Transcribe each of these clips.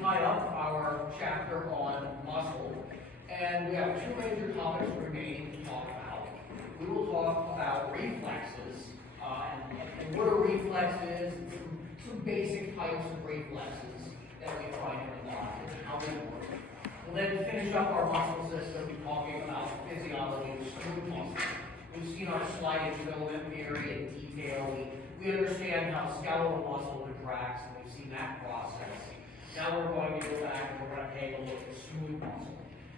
tie up our chapter on muscle, and we have two major topics remaining to talk about. We will talk about reflexes, and what a reflex is, and some basic types of reflexes that we find in the body and how they work. We'll then finish up our muscle system talking about physiology of smooth muscle. We've seen our sliding filament theory in detail. We understand how skeletal muscle contracts, and we've seen that process. Now we're going to go back and we're going to take a look at smooth muscle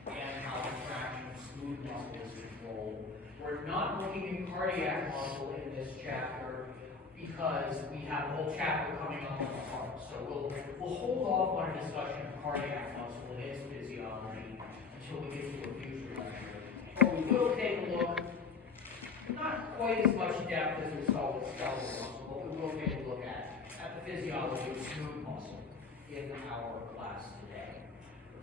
and how contraction of smooth muscle is controlled. We're not looking at cardiac muscle in this chapter because we have a whole chapter coming up on the heart. So we'll hold off on a discussion of cardiac muscle and its physiology until we get to a future lecture. But we will take a look, not quite as much depth as we saw with skeletal muscle, but we will take a look at the physiology of smooth muscle in our class today.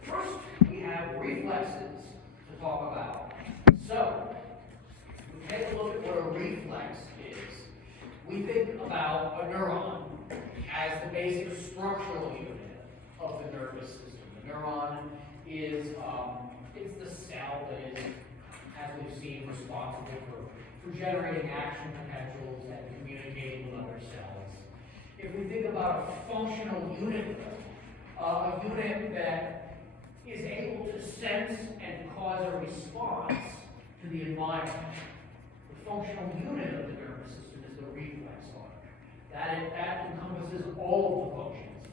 First, we have reflexes to talk about. So, we take a look at what a reflex is. We think about a neuron as the basic structural unit of the nervous system. The neuron is it's the cell that is, as we've seen, responsible for generating action potentials and communicating with other cells. If we think about a functional unit, a unit that is able to sense and cause a response to the environment, the functional unit of the nervous system is the reflex arc. That encompasses all of the functions,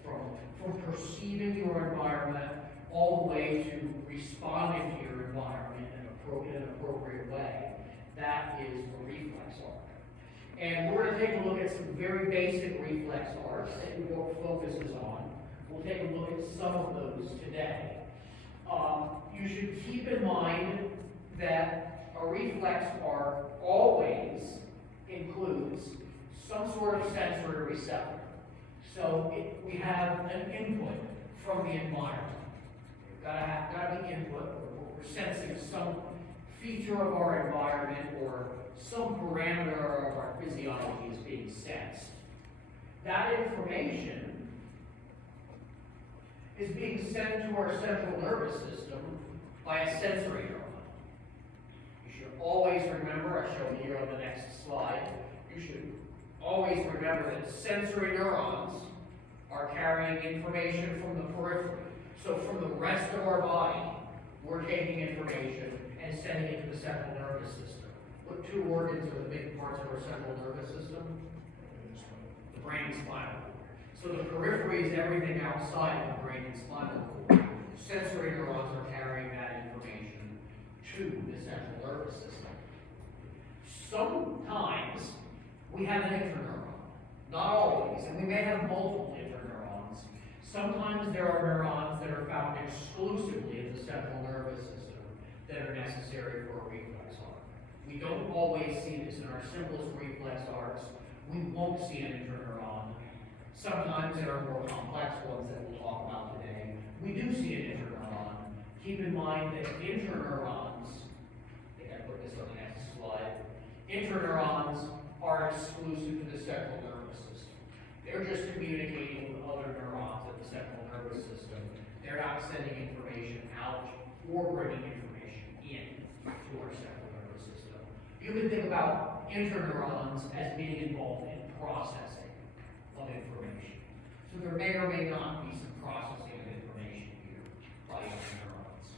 from perceiving your environment all the way to responding to your environment in an appropriate way. That is the reflex arc. And we're going to take a look at some very basic reflex arcs that your book focuses on. We'll take a look at some of those today. You should keep in mind that a reflex arc always includes some sort of sensory receptor. So we have an input from the environment. We've got to be input. We're sensing some feature of our environment or some parameter of our physiology is being sensed. That information is being sent to our central nervous system by a sensory neuron. You should always remember, I show you here on the next slide, you should always remember that sensory neurons are carrying information from the periphery. So from the rest of our body, we're taking information and sending it to the central nervous system. What two organs are the big parts of our central nervous system? The brain and spinal cord. So the periphery is everything outside of the brain and spinal cord. Sensory neurons are carrying that information to the central nervous system. Sometimes we have an interneuron. Not always, and we may have multiple interneurons. Sometimes there are neurons that are found exclusively in the central nervous system that are necessary for a reflex arc. We don't always see this in our simplest reflex arcs. We won't see an interneuron. Sometimes there are more complex ones that we'll talk about today. We do see an interneuron. Keep in mind that interneurons, I think I put this on the next slide, interneurons are exclusive to the central nervous system. They're just communicating with other neurons at the central nervous system. They're not sending information out or bringing information in to our central nervous system. You can think about interneurons as being involved in processing of information. So there may or may not be some processing of information here by interneurons.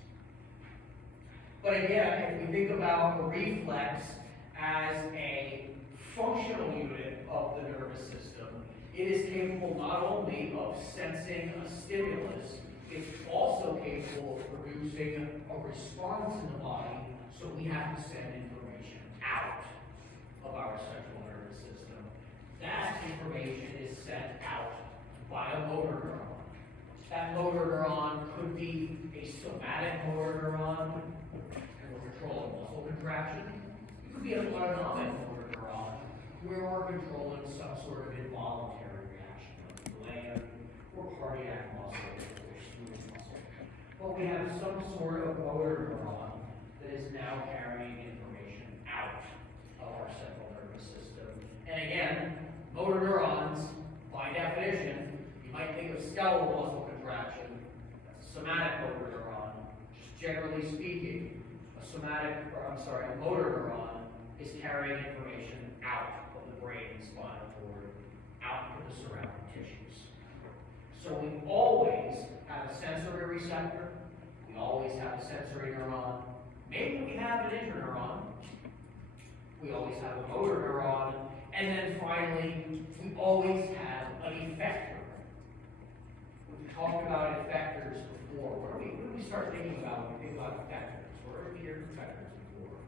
But again, if we think about a reflex as a functional unit of the nervous system, it is capable not only of sensing a stimulus, it's also capable of producing a response in the body, so we have to send information out of our central nervous system. That information is sent out by a motor neuron. That motor neuron could be a somatic motor neuron, and we're controlling muscle contraction. It could be an autonomic motor neuron, where we're controlling some sort of involuntary reaction of gland or cardiac muscle or smooth muscle. But we have some sort of motor neuron that is now carrying information out of our central nervous system. And again, motor neurons, by definition, you might think of skeletal muscle contraction, somatic motor neuron, just generally speaking, a motor neuron is carrying information out of the brain and spinal cord, out to the surrounding tissues. So we always have a sensory receptor, we always have a sensory neuron, maybe we have an interneuron, we always have a motor neuron, and then finally, we always have an effector. We've talked about effectors before. What do we start thinking about when we think about effectors? Where have we heard effectors before?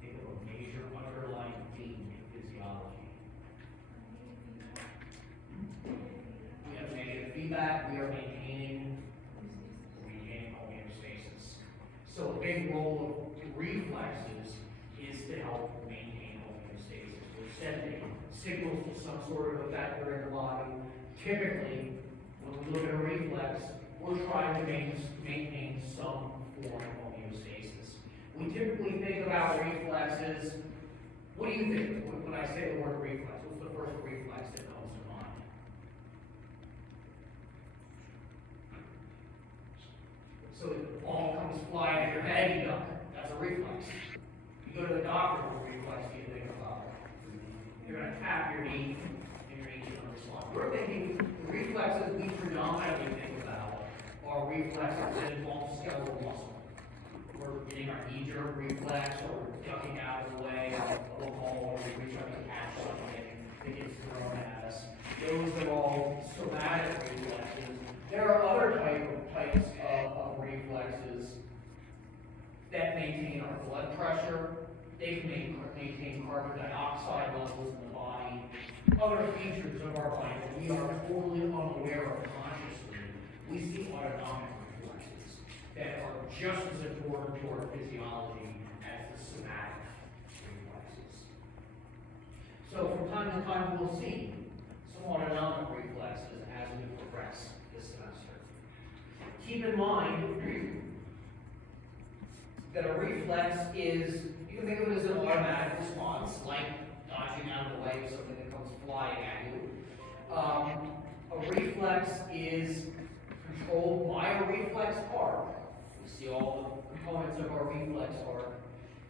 Think of a major underlying theme in physiology. We have negative feedback, we are maintaining homeostasis. So a big role of reflexes is to help maintain homeostasis. We're sending signals to some sort of effector in the body. Typically, when we look at a reflex, we're trying to maintain some form of homeostasis. We typically think about reflexes. What do you think when I say the word reflex? What's the first reflex that comes to mind? So the ball comes flying at your head, you duck. That's a reflex. You go to the doctor, what reflex do you think about? You're going to tap your knee, and your knee's going to respond. We're thinking the reflexes we predominantly think about are reflexes that involve skeletal muscle. We're getting our knee-jerk reflex, or we're ducking out of the way of a ball, or we're trying to catch something that gets thrown at us. Those are all somatic reflexes. There are other types of reflexes that maintain our blood pressure. They can maintain carbon dioxide levels in the body. Other features of our body that we are totally unaware of consciously. We see autonomic reflexes that are just as important to our physiology as the somatic reflexes. So from time to time we'll see some autonomic reflexes as we progress this semester. Keep in mind that a reflex is, you can think of it as an automatic response, like dodging out of the way of something that comes flying at you. A reflex is controlled by a reflex arc. We see all the components of our reflex arc.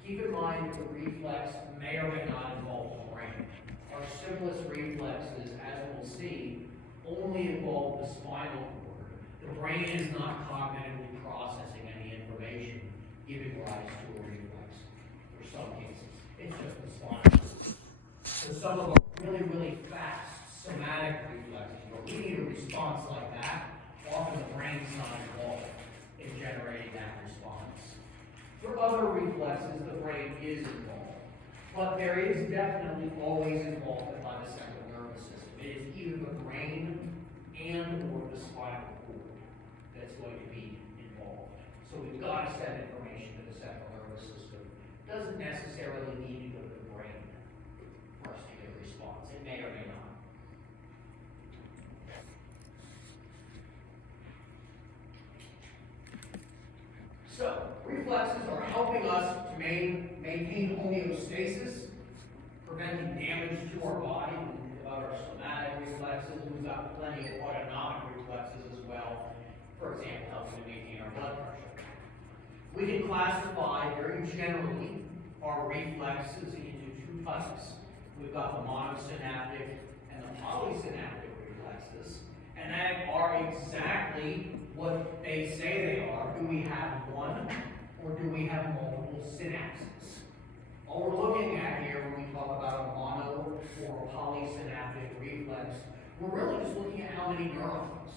Keep in mind that the reflex may or may not involve the brain. Our simplest reflexes, as we'll see, only involve the spinal cord. The brain is not cognitively processing any information, giving rise to a reflex. For some cases, it's just the spinal cord. So some of our really fast somatic reflexes, where we need a response like that, often the brain's not involved in generating that response. For other reflexes, the brain is involved, but there is definitely always involvement by the central nervous system. It is either the brain and or the spinal cord that's going to be involved. So we've got to send information to the central nervous system. It doesn't necessarily need to go to the brain for us to get a response. It may or may not. So, reflexes are helping us to maintain homeostasis, preventing damage to our body. We think about our somatic reflexes. We've got plenty of autonomic reflexes as well. For example, helping to maintain our blood pressure. We can classify very generally our reflexes into two types. We've got the monosynaptic and the polysynaptic reflexes, and that are exactly what they say they are. Do we have one, or do we have multiple synapses? All we're looking at here when we talk about a mono or a polysynaptic reflex, we're really just looking at how many neurons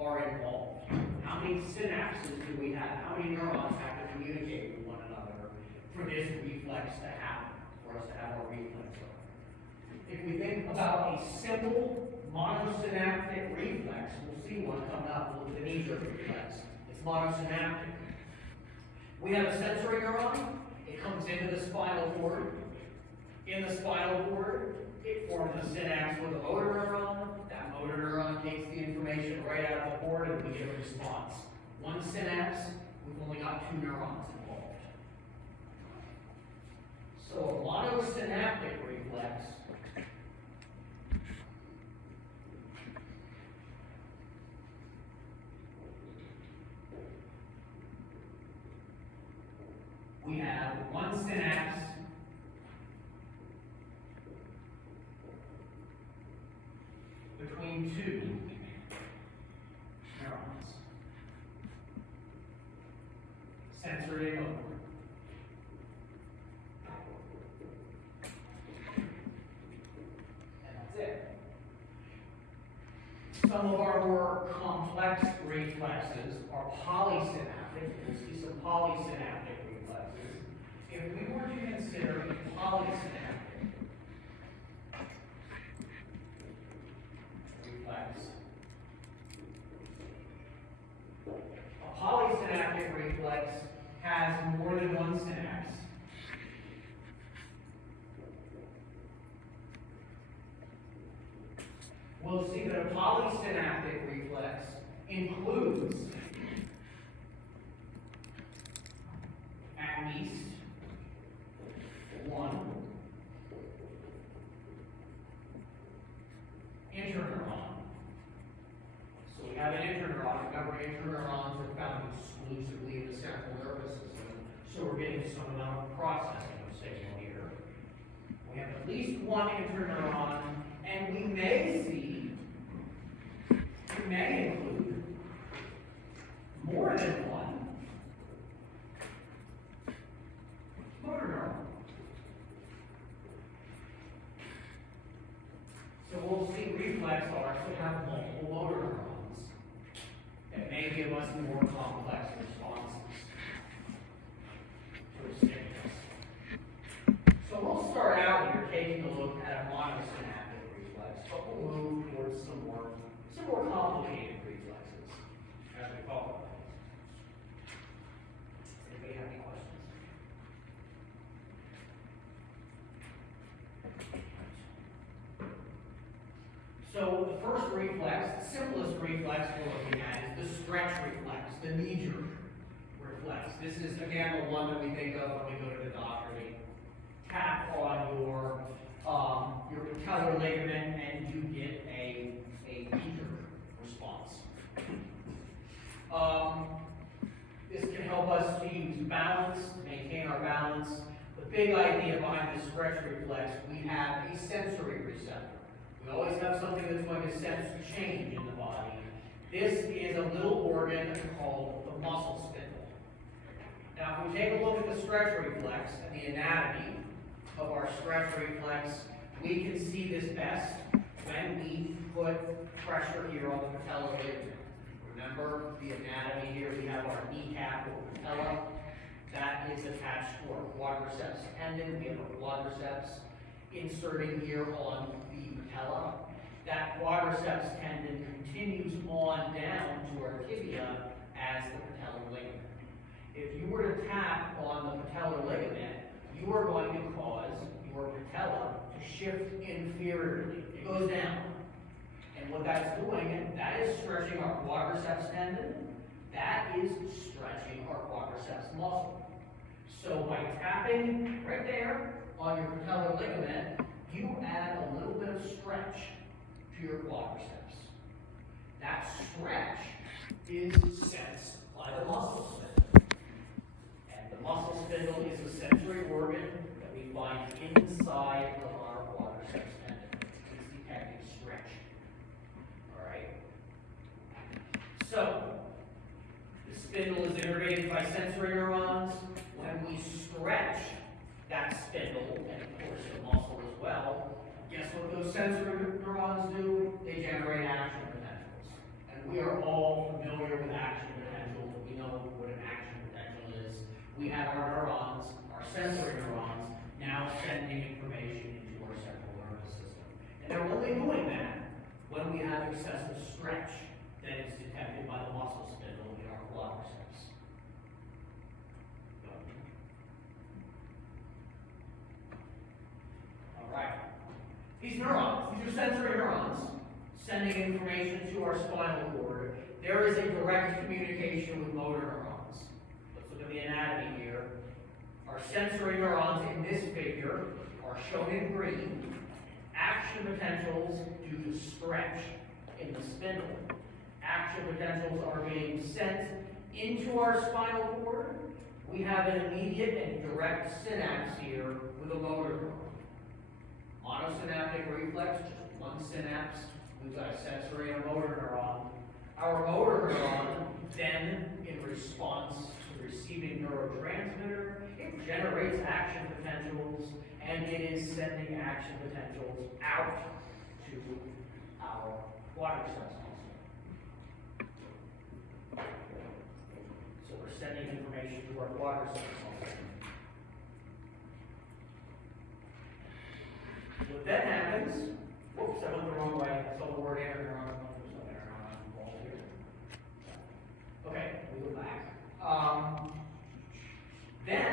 are involved. How many synapses do we have? How many neurons have to communicate with one another for this reflex to happen, for us to have our reflex on? If we think about a simple monosynaptic reflex, we'll see one coming up with the knee-jerk reflex. It's monosynaptic. We have a sensory neuron. It comes into the spinal cord. In the spinal cord, it forms a synapse with a motor neuron. That motor neuron takes the information right out of the cord and we get a response. One synapse, we've only got two neurons involved. So a monosynaptic reflex between two neurons. Sensory and motor. And that's it. Some of our more complex reflexes are polysynaptic. You'll see some polysynaptic reflexes. If we were to consider a polysynaptic reflex, a polysynaptic reflex has more than one synapse. We'll see that a polysynaptic reflex includes at least one interneuron. So we have an interneuron. Remember, interneurons are found exclusively in the central nervous system. So we're getting some amount of processing of signal here. We have at least one interneuron, and we may include more than one motor neuron. So we'll see reflex arcs that have multiple motor neurons that may give us more complex responses to a stimulus. So we'll start out here taking a look at a monosynaptic reflex, but we'll move towards some more complicated reflexes as we follow. Does anybody have any questions? So the first reflex, the simplest reflex we're looking at is the stretch reflex, the knee-jerk reflex. This is, again, the one that we think of when we go to the doctor. They tap on your patellar ligament and you get a knee-jerk response. This can help us to use balance, to maintain our balance. The big idea behind the stretch reflex, we have a sensory receptor. We always have something that's going to sense change in the body. This is a little organ called the muscle spindle. Now, if we take a look at the stretch reflex and the anatomy of our stretch reflex, we can see this best when we put pressure here on the patellar ligament. Remember the anatomy here, we have our kneecap or patella. That is attached to our quadriceps tendon. We have our quadriceps inserting here on the patella. That quadriceps tendon continues on down to our tibia as the patellar ligament. If you were to tap on the patellar ligament, you are going to cause your patella to shift inferiorly. It goes down. And what that's doing, that is stretching our quadriceps tendon. That is stretching our quadriceps muscle. So by tapping right there on your patellar ligament, you add a little bit of stretch to your quadriceps. That stretch is sensed by the muscle spindle. And the muscle spindle is a sensory organ that we find inside of our quadriceps tendon. It's detecting stretch. All right? So, the spindle is innervated by sensory neurons. When we stretch that spindle, and of course the muscle as well, guess what those sensory neurons do? They generate action potentials. And we are all familiar with action potentials. We know what an action potential is. We have our neurons, our sensory neurons, now sending information into our central nervous system. And they're only doing that when we have excessive stretch that is detected by the muscle spindle in our quadriceps. All right. These neurons, these are sensory neurons sending information to our spinal cord. There is a direct communication with motor neurons. Let's look at the anatomy here. Our sensory neurons in this figure are shown in green. Action potentials due to stretch in the spindle. Action potentials are being sent into our spinal cord. We have an immediate and direct synapse here with a motor neuron. Monosynaptic reflex, just one synapse We've got a sensory and a motor neuron. Our motor neuron then, in response to receiving neurotransmitter, it generates action potentials, and it is sending action potentials out to our quadriceps muscle. So we're sending information to our quadriceps muscle. What then happens, whoops, I went the wrong way, I saw the word interneuron. Okay, we go back. Then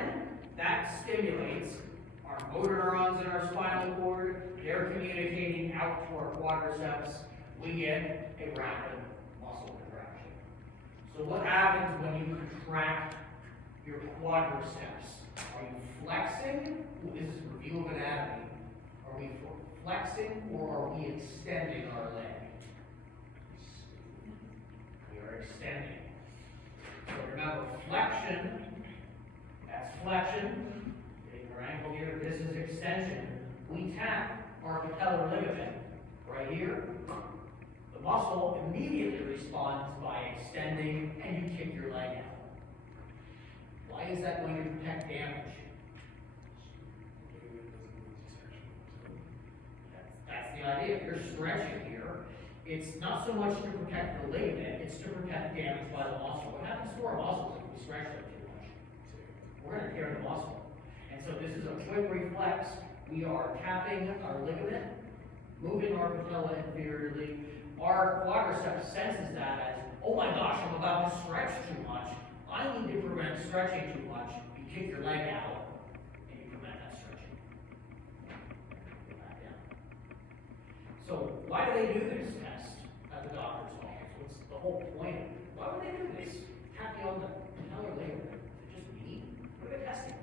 that stimulates our motor neurons in our spinal cord. They're communicating out to our quadriceps. We get a rapid muscle contraction. So what happens when you contract your quadriceps? Are you flexing? Ooh, this is review of anatomy. Are we flexing or are we extending our leg? We are extending. So remember, flexion, that's flexion. Taking our ankle here, this is extension. We tap our patellar ligament right here. The muscle immediately responds by extending, and you kick your leg out. Why is that going to protect damage? That's the idea. If you're stretching here, it's not so much to protect the ligament, it's to protect damage by the muscle. What happens to our muscles if we stretch them too much? We're going to tear the muscle. And so this is a quick reflex. We are tapping our ligament, moving our patella inferiorly. Our quadriceps senses that as, oh my gosh, I'm about to stretch too much. I need to prevent stretching too much. You kick your leg out, and you prevent that stretching. Back down. So why do they do this test at the doctor's office? What's the whole point? Why would they do this? Tap you on the patellar ligament. Is it just me? What are they testing for?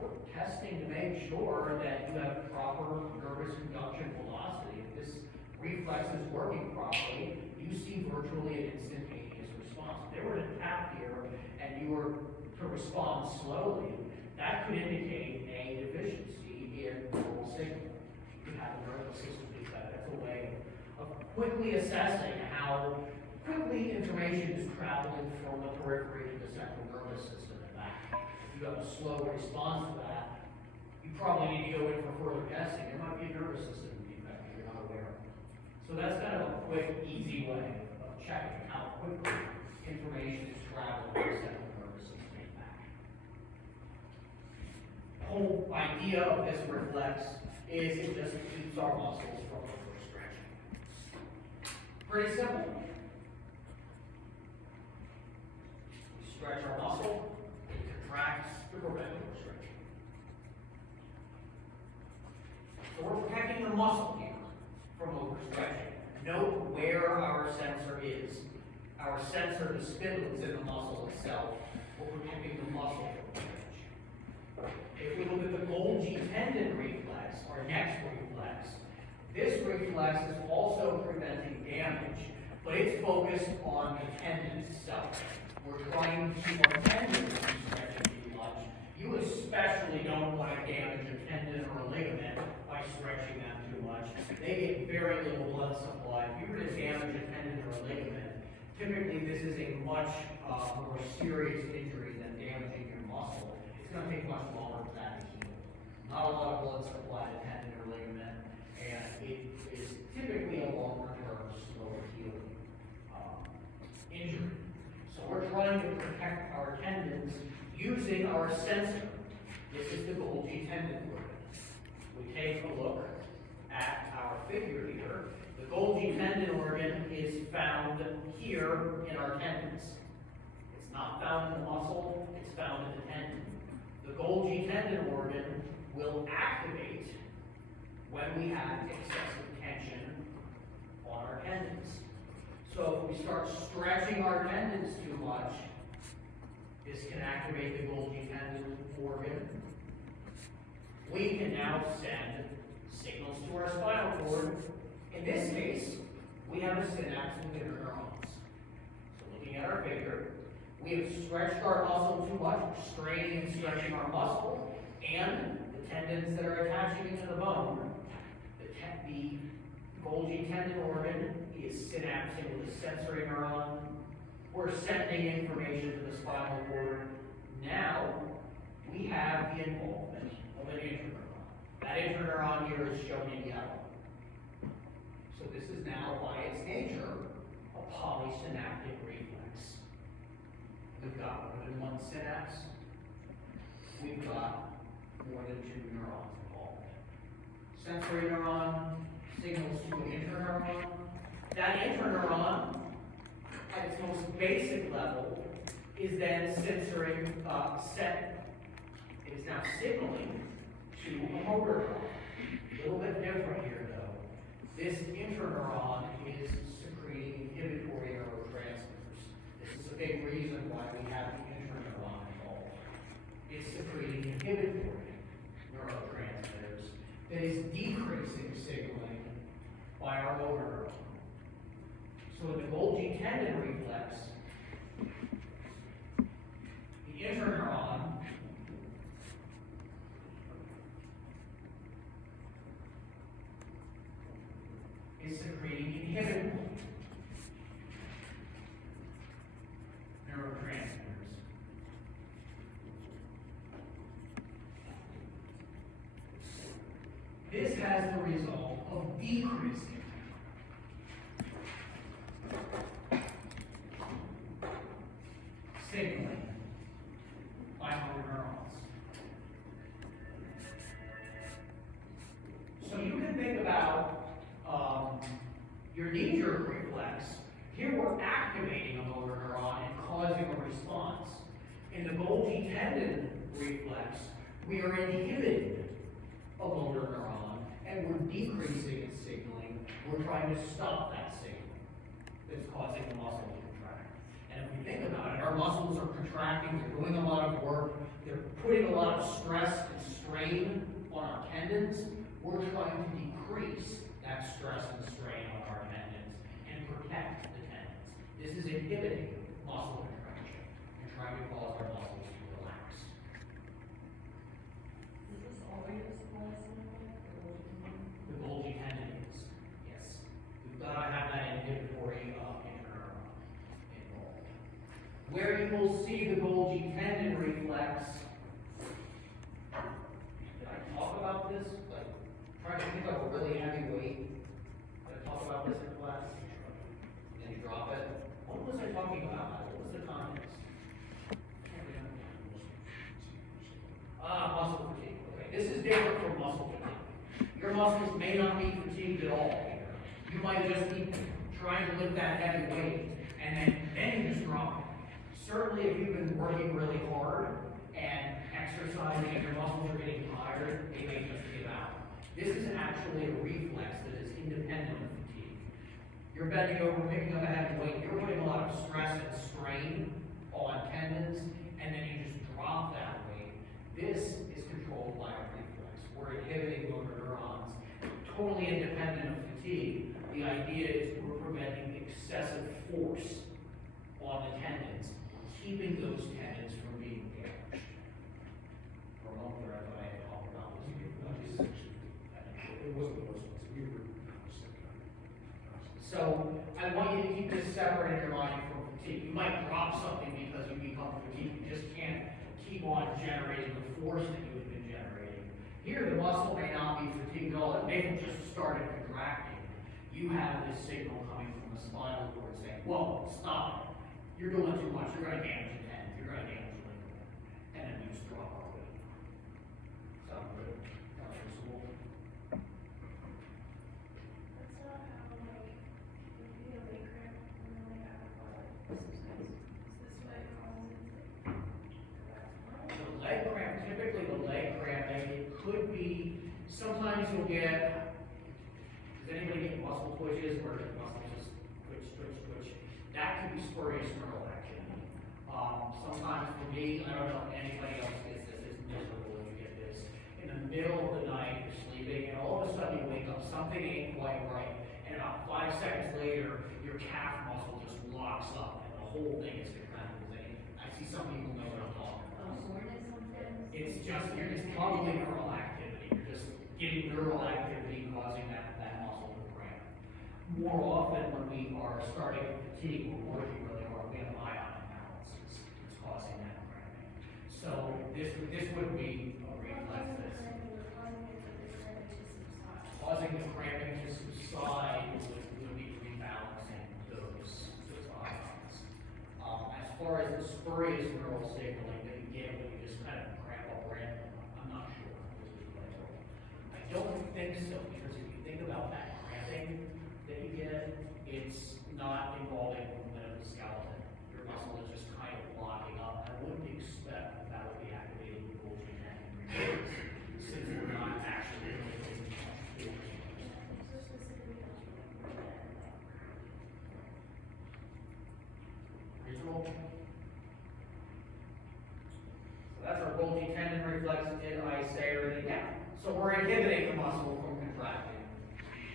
We're testing to make sure that you have proper nervous conduction velocity. If this reflex is working properly, you see virtually an instantaneous response. If they were to tap here and you were to respond slowly, that could indicate a deficiency in neural signal. You have a nervous system defect. That's a way of quickly assessing how quickly information is traveling from the periphery to the central nervous system and back. If you have a slow response to that, you probably need to go in for further testing. There might be a nervous system defect that you're not aware of. So that's kind of a quick, easy way of checking how quickly information is traveling from the central nervous system and back. The whole idea of this reflex is it just keeps our muscles from overstretching. Pretty simple. We stretch our muscle, it contracts to prevent overstretching. So we're protecting the muscle here from overstretching. Note where our sensor is. Our sensor, the spindles in the muscle itself, we're protecting the muscle from damage. If we look at the Golgi tendon reflex, our next reflex, this reflex is also preventing damage, but it's focused on the tendon itself. We're trying to keep our tendons from stretching too much. You especially don't want to damage a tendon or a ligament by stretching them too much. They get very little blood supply. If you were to damage a tendon or a ligament, typically this is a much more serious injury than damaging your muscle. It's going to take much longer for that to heal. Not a lot of blood supply to tendon or ligament, and it is typically a longer-term, slower healing injury. So we're trying to protect our tendons using our sensor. This is the Golgi tendon organ. We take a look at our figure here. The Golgi tendon organ is found here in our tendons. It's not found in the muscle, it's found in the tendon. The Golgi tendon organ will activate when we have excessive tension on our tendons. So if we start stretching our tendons too much, this can activate the Golgi tendon organ. We can now send signals to our spinal cord. In this case, we have a synapse with interneurons. So looking at our figure, We have stretched our muscle too much, straining and stretching our muscle, and the tendons that are attaching it to the bone. The Golgi tendon organ is synapsing with a sensory neuron. We're sending information to the spinal cord. Now, we have the involvement of an interneuron. That interneuron here is shown in yellow. So this is now, by its nature, a polysynaptic reflex. We've got more than one synapse. We've got more than two neurons involved. Sensory neuron signals to an interneuron. That interneuron, at its most basic level, is then censoring, it is now signaling to a motor neuron. A little bit different here, though. This interneuron is secreting inhibitory neurotransmitters. This is a big reason why we have the interneuron involved. It's secreting inhibitory neurotransmitters that is decreasing signaling by our motor neuron. So in the Golgi tendon reflex, the interneuron is secreting inhibitory neurotransmitters. This has the result of decreasing signaling by motor neurons. So you can think about your knee-jerk reflex. Here we're activating a motor neuron and causing a response. In the Golgi tendon reflex, we are inhibiting a motor neuron and we're decreasing its signaling. We're trying to stop that signal that's causing the muscle to contract. And if we think about it, our muscles are contracting, they're doing a lot of work, they're putting a lot of stress and strain on our tendons. We're trying to decrease that stress and strain on our tendons and protect the tendons. This is inhibiting muscle contraction and trying to cause our muscles to relax. Is this always The Golgi tendon is, yes. We've got to have that inhibitory interneuron involved. Where you will see the Golgi tendon reflex, did I talk about this? Like, trying to pick up a really heavy weight. Did I talk about this in class? Then you drop it. What was I talking about? What was the context? Muscle fatigue. Okay, this is different from muscle fatigue. Your muscles may not be fatigued at all here. You might just be trying to lift that heavy weight, and then you just drop it. Certainly, if you've been working really hard and exercising and your muscles are getting tired, they may just give out. This is actually a reflex that is independent of fatigue. You're bending over, picking up a heavy weight, you're putting a lot of stress and strain on tendons, and then you just drop that weight. This is controlled by a reflex. We're inhibiting motor neurons, totally independent of fatigue. The idea is we're preventing excessive force on the tendons, keeping those tendons from being damaged. For a moment there, I thought I had talked about this. It wasn't those ones, we were sick. So I want you to keep this separate in your mind from fatigue. You might drop something because you become fatigued. You just can't keep on generating the force that you have been generating. Here, the muscle may not be fatigued at all. It may have just started contracting. You have this signal coming from the spinal cord saying, whoa, stop it. You're doing too much. You're going to damage the tendon. You're going to damage the ligament. And then you just drop our weight. Sound good? Comfortable? That's not how, like, if you get a leg cramp, and then like have exercise. Is this what it causes it? The leg cramp, typically the leg cramp, it could be, sometimes you'll get, does anybody get muscle twitches where the muscles just twitch? That could be spurious neural activity. Sometimes for me, I don't know if anybody else gets this, it's miserable when you get this. In the middle of the night, you're sleeping, and all of a sudden you wake up, something ain't quite right, and about 5 seconds later, your calf muscle just locks up, and the whole thing is contracted. probably neural activity, you're just getting neural activity causing that muscle to cramp. More often when we are starting fatigue, we're working really hard, we have ion imbalances, it's causing that cramping. So this would be a reflex that's causing the cramping to subside would be rebalancing those ions. As far as the spurious neural signaling that you get when you just kind of cramp up random, I'm not sure. I don't think so, because if you think about that cramping that you get, it's not involving movement of the skeleton. Your muscle is just kind of locking up. I wouldn't expect that would be activating the Golgi tendon reflex, since we're not actually really putting much force. Reasonable? So that's our Golgi tendon reflex. Did I say everything? Yeah. So we're inhibiting the muscle from contracting,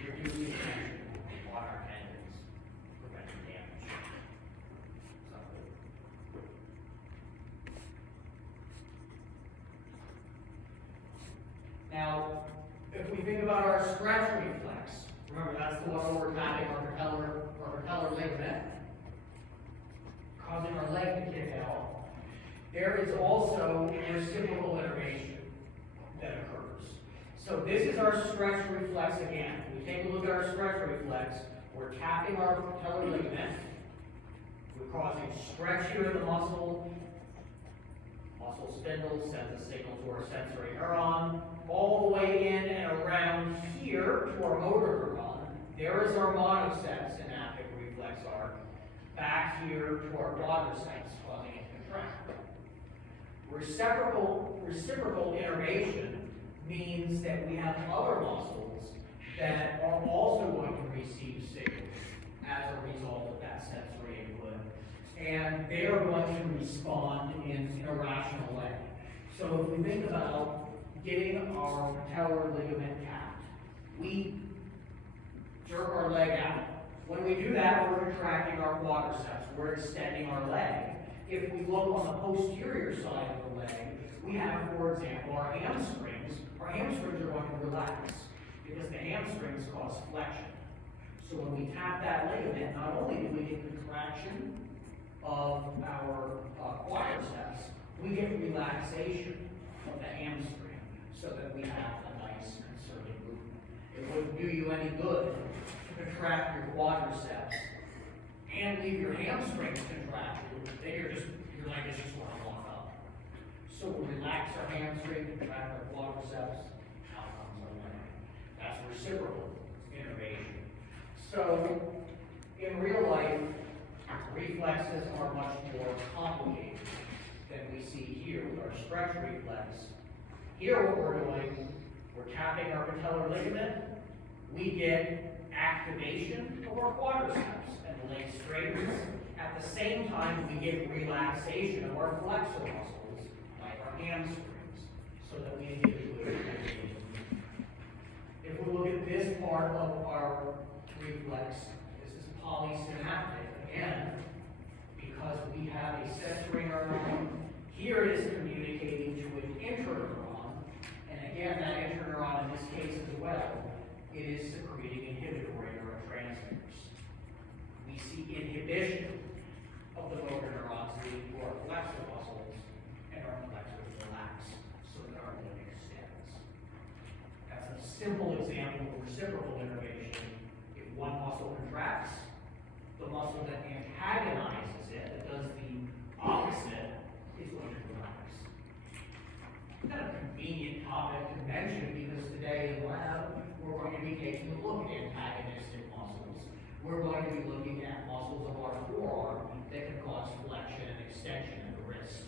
reducing tension on our tendons, preventing damage. Sound good? Now, if we think about our stretch reflex, remember that's the one where we're tapping our patellar ligament, causing our leg to kick out. There is also reciprocal innervation that occurs. So this is our stretch reflex again. We take a look at our stretch reflex. We're tapping our patellar ligament. We're causing stretch here in the muscle. Muscle spindle sends a signal to our sensory neuron. All the way in and around here to our motor neuron. There is our monoceps in active reflex arc. Back here to our quadriceps causing it to contract. Reciprocal innervation means that we have other muscles that are also going to receive signals as a result of that sensory input, and they are going to respond in a rational way. So if we think about getting our patellar ligament tapped, we jerk our leg out. When we do that, we're contracting our quadriceps, we're extending our leg. If we look on the posterior side of the leg, we have, for example, our hamstrings. Our hamstrings are going to relax because the hamstrings cause flexion. So when we tap that ligament, not only do we get contraction of our quadriceps, we get relaxation of the hamstring so that we have a nice concerted movement. It wouldn't do you any good to contract your quadriceps and leave your hamstrings contracted. Then your leg is just going to lock up. So we relax our hamstring, contract our quadriceps, out comes our leg. That's reciprocal innervation. So in real life, reflexes are much more complicated than we see here with our stretch reflex. Here what we're doing, we're tapping our patellar ligament, we get activation of our quadriceps and the leg straightens. At the same time, we get relaxation of our flexor muscles, like our hamstrings, so that we inhibit good activity. If we look at this part of our reflex, this is polysynaptic again, because we have a sensory neuron. Here it is communicating to an interneuron, and again, that interneuron in this case as well, it is secreting inhibitory neurotransmitters. We see inhibition of the motor neurons leading to our flexor muscles, and our flexors relax so that our leg extends. That's a simple example of reciprocal innervation. If one muscle contracts, the muscle that antagonizes it, that does the opposite, is going to relax. Kind of a convenient topic to mention because today in lab, we're going to be taking a look at antagonistic muscles. We're going to be looking at muscles of our forearm that can cause flexion and extension of the wrist.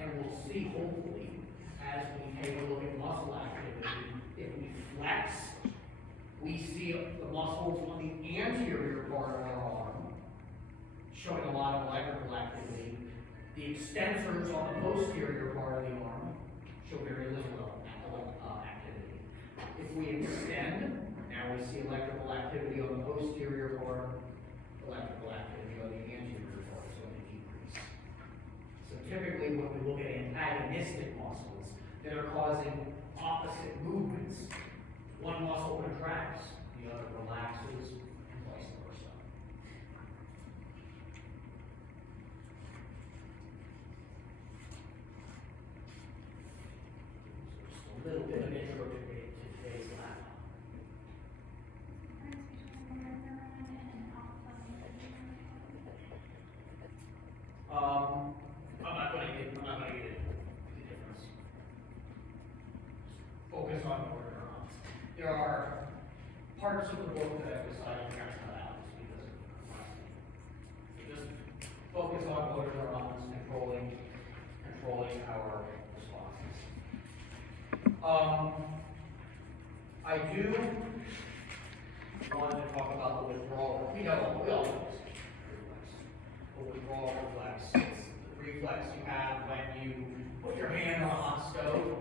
And we'll see, hopefully, as we take a look at muscle activity, if we flex, we see the muscles on the anterior part of our arm showing a lot of electrical activity. The extensors on the posterior part of the arm show very little activity. If we extend, now we see electrical activity on the posterior part, electrical activity on the anterior part, so they decrease. So typically when we look at antagonistic muscles, that are causing opposite movements. One muscle contracts, the other relaxes, and vice versa. Just a little bit of intro to today's lab. I'm not gonna get into the difference. Focus on motor neurons. There are parts of the book that I've decided to cut out just because of complexity. So just focus on motor neurons controlling our responses. I do want to talk about the withdrawal. We all know this reflex. The withdrawal reflex. It's the reflex you have when you put your hand on a hot stove.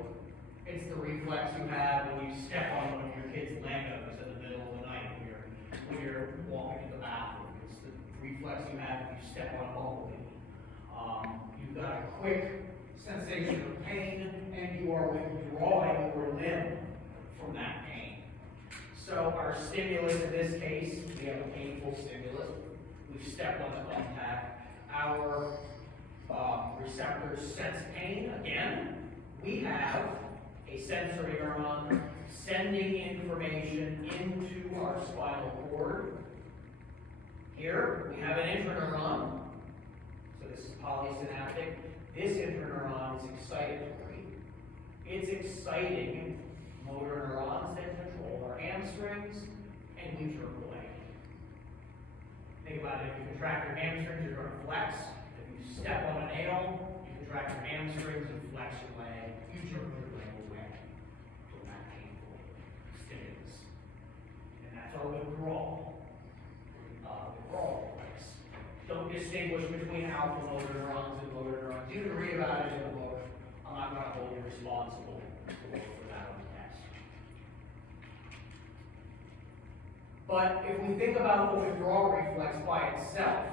It's the reflex you have when you step on one of your kids' Legos in the middle of the night when you're walking to the bathroom. It's the reflex you have when you step on a bumblebee. You've got a quick sensation of pain, and you are withdrawing your limb from that pain. So our stimulus in this case, we have a painful stimulus. We've stepped on the contact. Our receptors sense pain. Again, we have a sensory neuron sending information into our spinal cord. Here, we have an interneuron. So this is polysynaptic. This interneuron is excitatory. It's exciting motor neurons that control our hamstrings, and we jerk away. Think about it. If you contract your hamstrings, you're going to flex. If you step on a nail, you contract your hamstrings and flex your leg. You jerk your leg away from that painful stimulus. And that's our withdrawal reflex. Don't distinguish between alpha motor neurons and motor neurons. You can read about it in the book. I'm not going to hold you responsible for that on the test. But if we think about the withdrawal reflex by itself,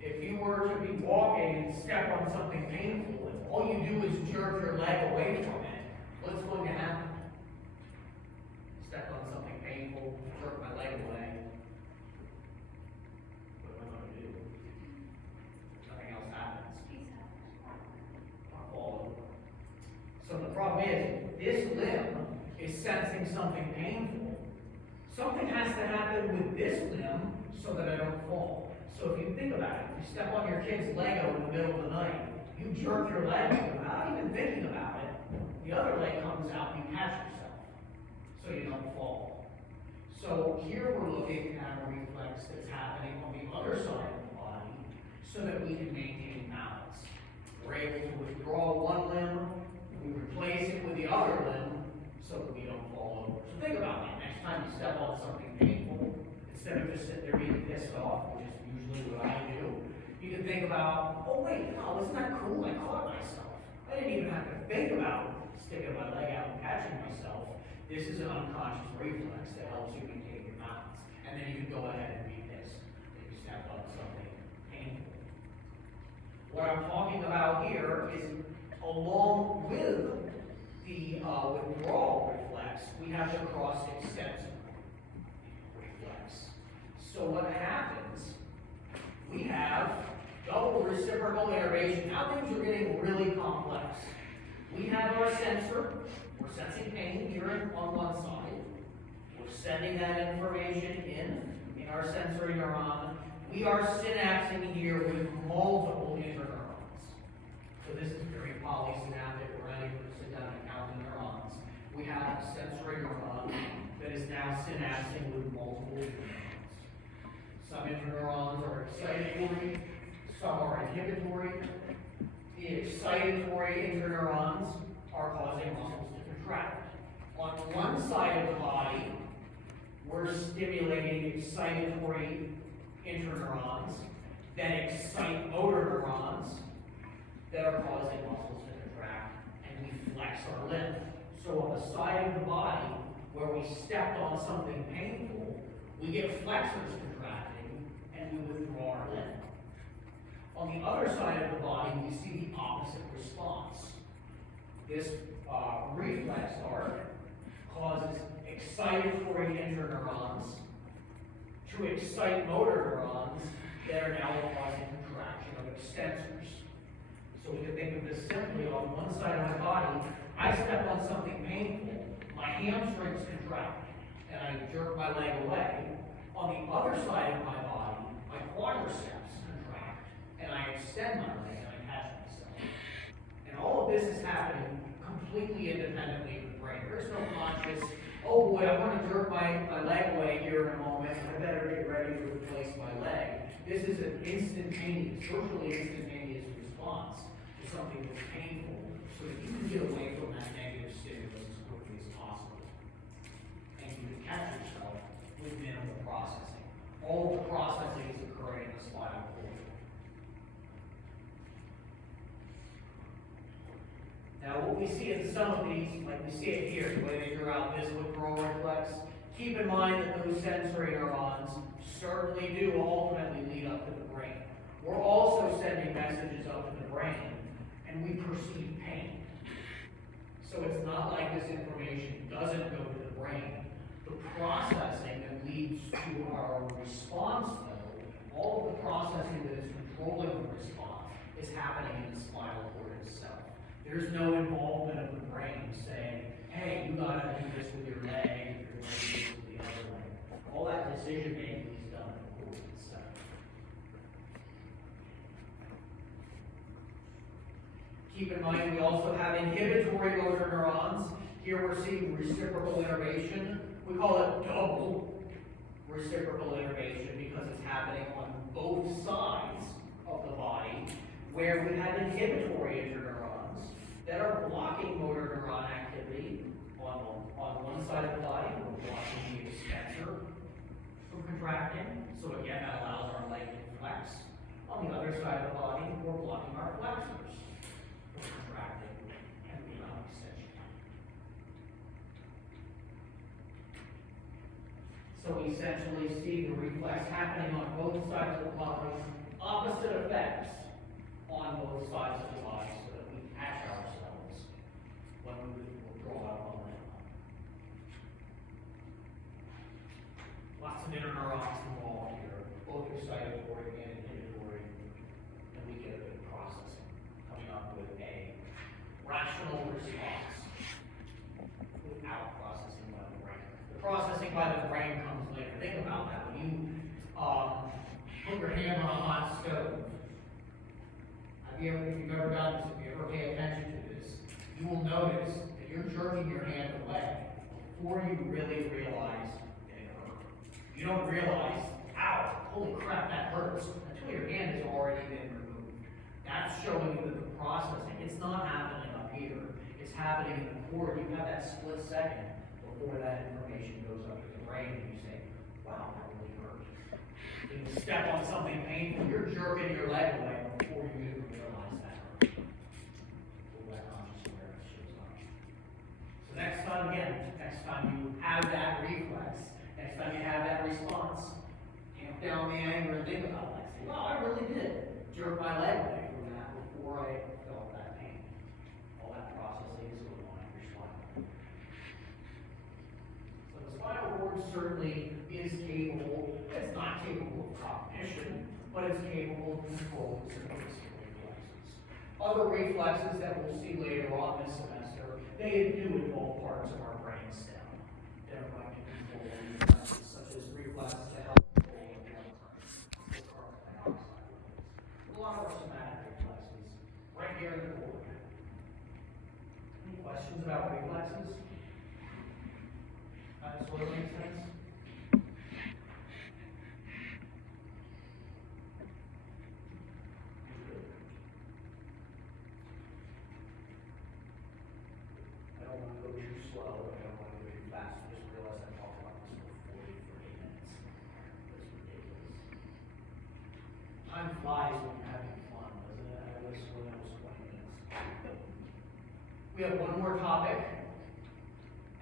if you were to be walking and step on something painful, and all you do is jerk your leg away from it, what's going to happen? Step on something painful, jerk my leg away. What am I going to do? Nothing else happens. I'll fall over. So the problem is, this limb is sensing something painful. Something has to happen with this limb so that I don't fall. So if you think about it, if you step on your kid's Lego in the middle of the night, you jerk your leg without even thinking about it, the other leg comes out and you catch yourself so you don't fall. So here we're looking at a reflex that's happening on the other side of the body so that we can maintain balance. We're able to withdraw one limb, we replace it with the other limb so that we don't fall over. So think about it. Next time you step on something painful, instead of just sitting there being pissed off, which is usually what I do, you can think about, oh wait, no, isn't that cool? I caught myself. I didn't even have to think about sticking my leg out and catching myself. This is an unconscious reflex that helps you maintain your balance. And then you can go ahead and be pissed if you step on something painful. What I'm talking about here is along with the withdrawal reflex, we have the cross-extensor reflex. So what happens, we have double reciprocal innervation. Now things are getting really complex. We have our sensor. We're sensing pain here on one side. We're sending that information in our sensory neuron. We are synapsing here with multiple interneurons. So this is very polysynaptic. We're not able to sit down and count the neurons. We have a sensory neuron that is now synapsing with multiple interneurons. Some interneurons are excitatory, some are inhibitory. The excitatory interneurons are causing muscles to contract. On one side of the body, we're stimulating excitatory interneurons that excite motor neurons that are causing muscles to contract, and we flex our limb. So on the side of the body where we stepped on something painful, we get flexors contracting and we withdraw our limb. On the other side of the body, we see the opposite response. This reflex arc causes excitatory interneurons to excite motor neurons that are now causing contraction of extensors. So we can think of this simply: on one side of my body, I step on something painful, my hamstrings contract, and I jerk my leg away. On the other side of my body, my quadriceps contract, and I extend my leg and I catch myself. And all of this is happening completely independently of the brain. There's no conscious, oh boy, I'm going to jerk my leg away here in a moment, I better get ready to replace my leg. This is an instantaneous, virtually instantaneous response to something that's painful, so that you can get away from that negative stimulus as quickly as possible. And you can catch yourself with minimal processing. All of the processing is occurring in the spinal cord. Now, what we see in some of these, like we see it here, the way they drew out this withdrawal reflex, keep in mind that those sensory neurons certainly do ultimately lead up to the brain. We're also sending messages up to the brain, and we perceive pain. So it's not like this information doesn't go to the brain. The processing that leads to our response, though, all of the processing that is controlling the response is happening in the spinal cord itself. There's no involvement of the brain saying, hey, you gotta do this with your leg, you're going to do this with the other leg. All that decision making is done in the cord itself. Keep in mind, we also have inhibitory motor neurons. Here we're seeing reciprocal innervation. We call it double reciprocal innervation because it's happening on both sides of the body, where we have inhibitory interneurons that are blocking motor neuron activity on one side of the body. We're blocking the extensor from contracting, so again, that allows our leg to flex. On the other side of the body, we're blocking our flexors from contracting and beyond extension. So we essentially see the reflex happening on both sides of the body, opposite effects on both sides of the body, so that we catch ourselves when we withdraw out on that. Lots of interneurons involved here, both excitatory and inhibitory, and we get a good processing, coming up with a rational response without processing by the brain. The processing by the brain comes later. Think about that. When you put your hand on a hot stove, if you've ever done this, if you ever pay attention to this, you will notice that you're jerking your hand away before you really realize it hurt. You don't realize, ow, holy crap, that hurts, until your hand has already been removed. That's showing you that the processing, it's not happening up here. It's happening in the cord. You have that split second before that information goes up to the brain, and you say, wow, that really hurt. If you step on something painful, you're jerking your leg away before you even realize that hurt. So that conscious awareness shows up. So next time you have that reflex, next time you have that response, tamp down the anger and think about that. Say, wow, I really did jerk my leg away from that before I felt that pain. All that processing is going on in your spine. So the spinal cord certainly is capable, it's not capable of cognition, but it's capable of controlling certain physical reflexes. Other reflexes that we'll see later on this semester, they do involve parts of our brain stem that are going to control reflexes, such as reflexes to help control the blood pressure or carbon dioxide levels. A lot of our somatic reflexes right here in the cord. Any questions about reflexes? That sort of makes sense? I don't want to go too slow, I don't want to go too fast, I just realized I talked about this for 40 minutes. That's ridiculous. Time flies when you're having fun, doesn't it? I always swear that was 20 minutes. We have one more topic,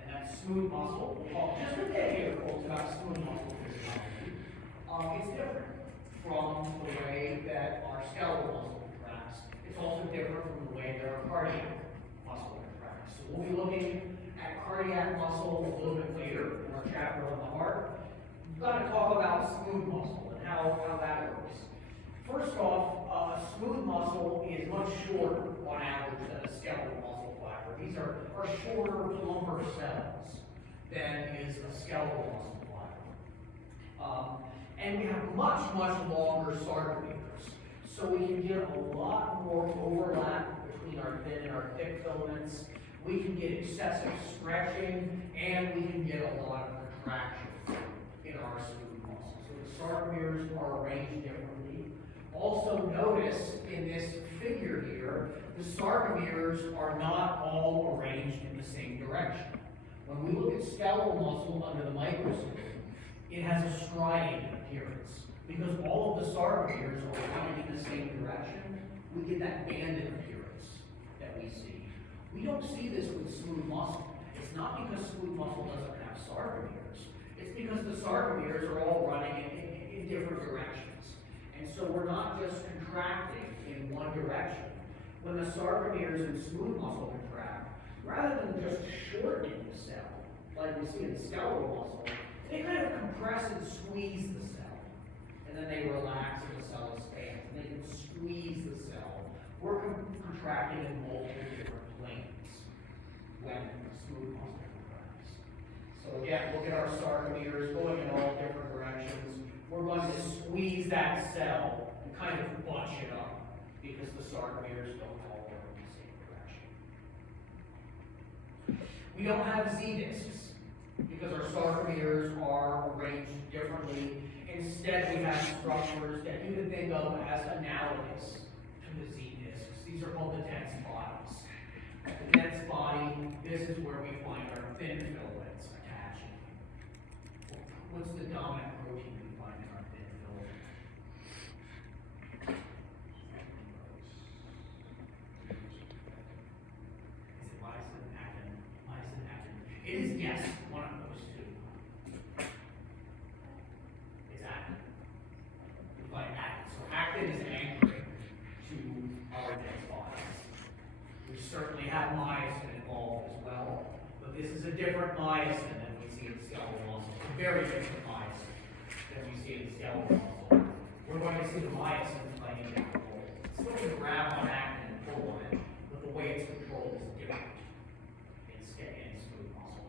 and that's smooth muscle. We'll talk just a bit here, folks, about smooth muscle physiology. It's different from the way that our skeletal muscle contracts. It's also different from the way that our cardiac muscle contracts. We'll be looking at cardiac muscle a little bit later in our chapter on the heart. We've got to talk about smooth muscle and how that works. First off, a smooth muscle is much shorter on average than a skeletal muscle fiber. These are shorter, plumper cells than is a skeletal muscle fiber. And we have much longer sarcomeres. So we can get a lot more overlap between our thin and our thick filaments. We can get excessive stretching, and we can get a lot of contraction in our smooth muscle. So the sarcomeres are arranged differently. Also notice in this figure here, the sarcomeres are not all arranged in the same direction. When we look at skeletal muscle under the microscope, it has a striated appearance. Because all of the sarcomeres are running in the same direction, we get that banded appearance that we see. We don't see this with smooth muscle. It's not because smooth muscle doesn't have sarcomeres. It's because the sarcomeres are all running in different directions. And so we're not just contracting in one direction. When the sarcomeres in smooth muscle contract, rather than just shortening the cell, like we see in skeletal muscle, they kind of compress and squeeze the cell. And then they relax and the cell expands. And they can squeeze the cell. We're contracting in multiple different planes when smooth muscle contracts. So again, look at our sarcomeres going in all different directions. We're going to squeeze that cell and kind of bunch it up because the sarcomeres don't all go in the same direction. We don't have Z-discs because our sarcomeres are arranged differently. Instead, we have structures that you can think of as analogous to the Z-discs. These are called the dense bodies. At the dense body, this is where we find our thin filaments attaching. What's the dominant protein we find in our thin filament? Is it myosin, actin? Myosin, actin. It is, yes, one of those two. It's actin. We find actin. So actin is anchoring to our dense bodies. We certainly have myosin involved as well, but this is a different myosin than we see in skeletal muscle. It's a very different myosin than we see in skeletal muscle. We're going to see the myosin playing a role. It's still going to grab on actin and pull on it, but the way it's controlled is different in smooth muscle.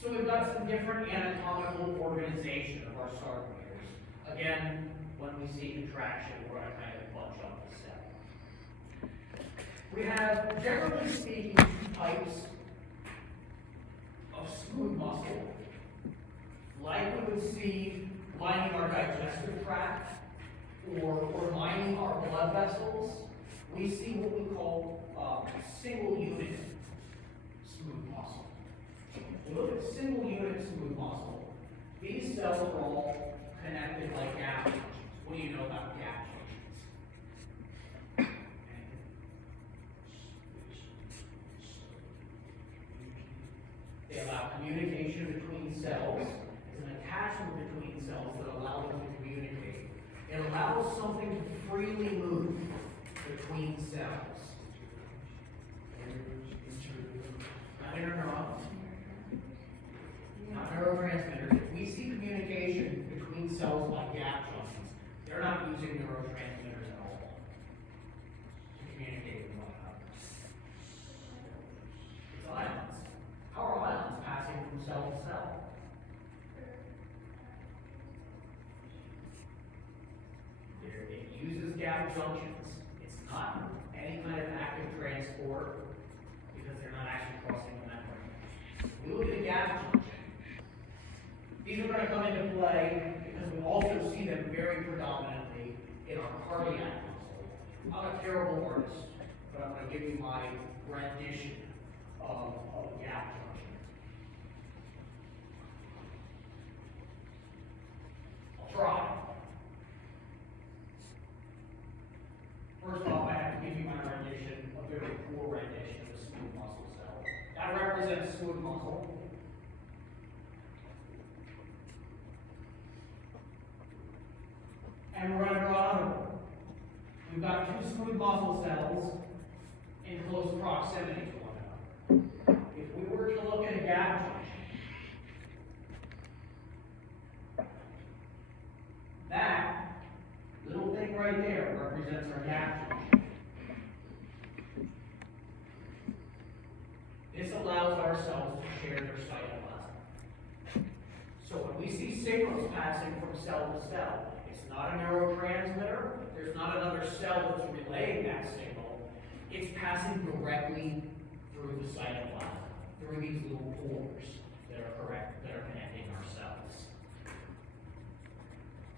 So we've got some different anatomical organization of our sarcomeres. Again, when we see contraction, we're going to kind of bunch up the cell. We have, generally speaking, two types of smooth muscle, like we would see lining our digestive tract or lining our blood vessels. We see what we call single unit smooth muscle. We look at single unit smooth muscle. These cells are all connected like gap junctions. What do you know about gap junctions? They allow communication between cells. It's an attachment between cells that allow them to communicate. It allows something to freely move between cells. Not interneurons, not neurotransmitters. If we see communication between cells like gap junctions, they're not using neurotransmitters at all to communicate with one another. It's ions. How are ions passing from cell to cell? It uses gap junctions. It's not any kind of active transport because they're not actually crossing the membrane. We look at a gap junction. These are going to come into play because we also see them very predominantly in our cardiac muscle. I'm a terrible artist, but I'm going to give you my rendition of a gap junction. I'll try. First off, I have to give you my rendition, a very poor rendition of a smooth muscle cell. That represents smooth muscle. And we're going to draw another one. We've got two smooth muscle cells enclosed close proximity to one another. If we were to look at a gap junction, that little thing right there represents our gap junction. This allows our cells to share their cytoplasm. So when we see signals passing from cell to cell, it's not a neurotransmitter, there's not another cell that's relaying that signal, it's passing directly through the cytoplasm, through these little pores that are connecting our cells.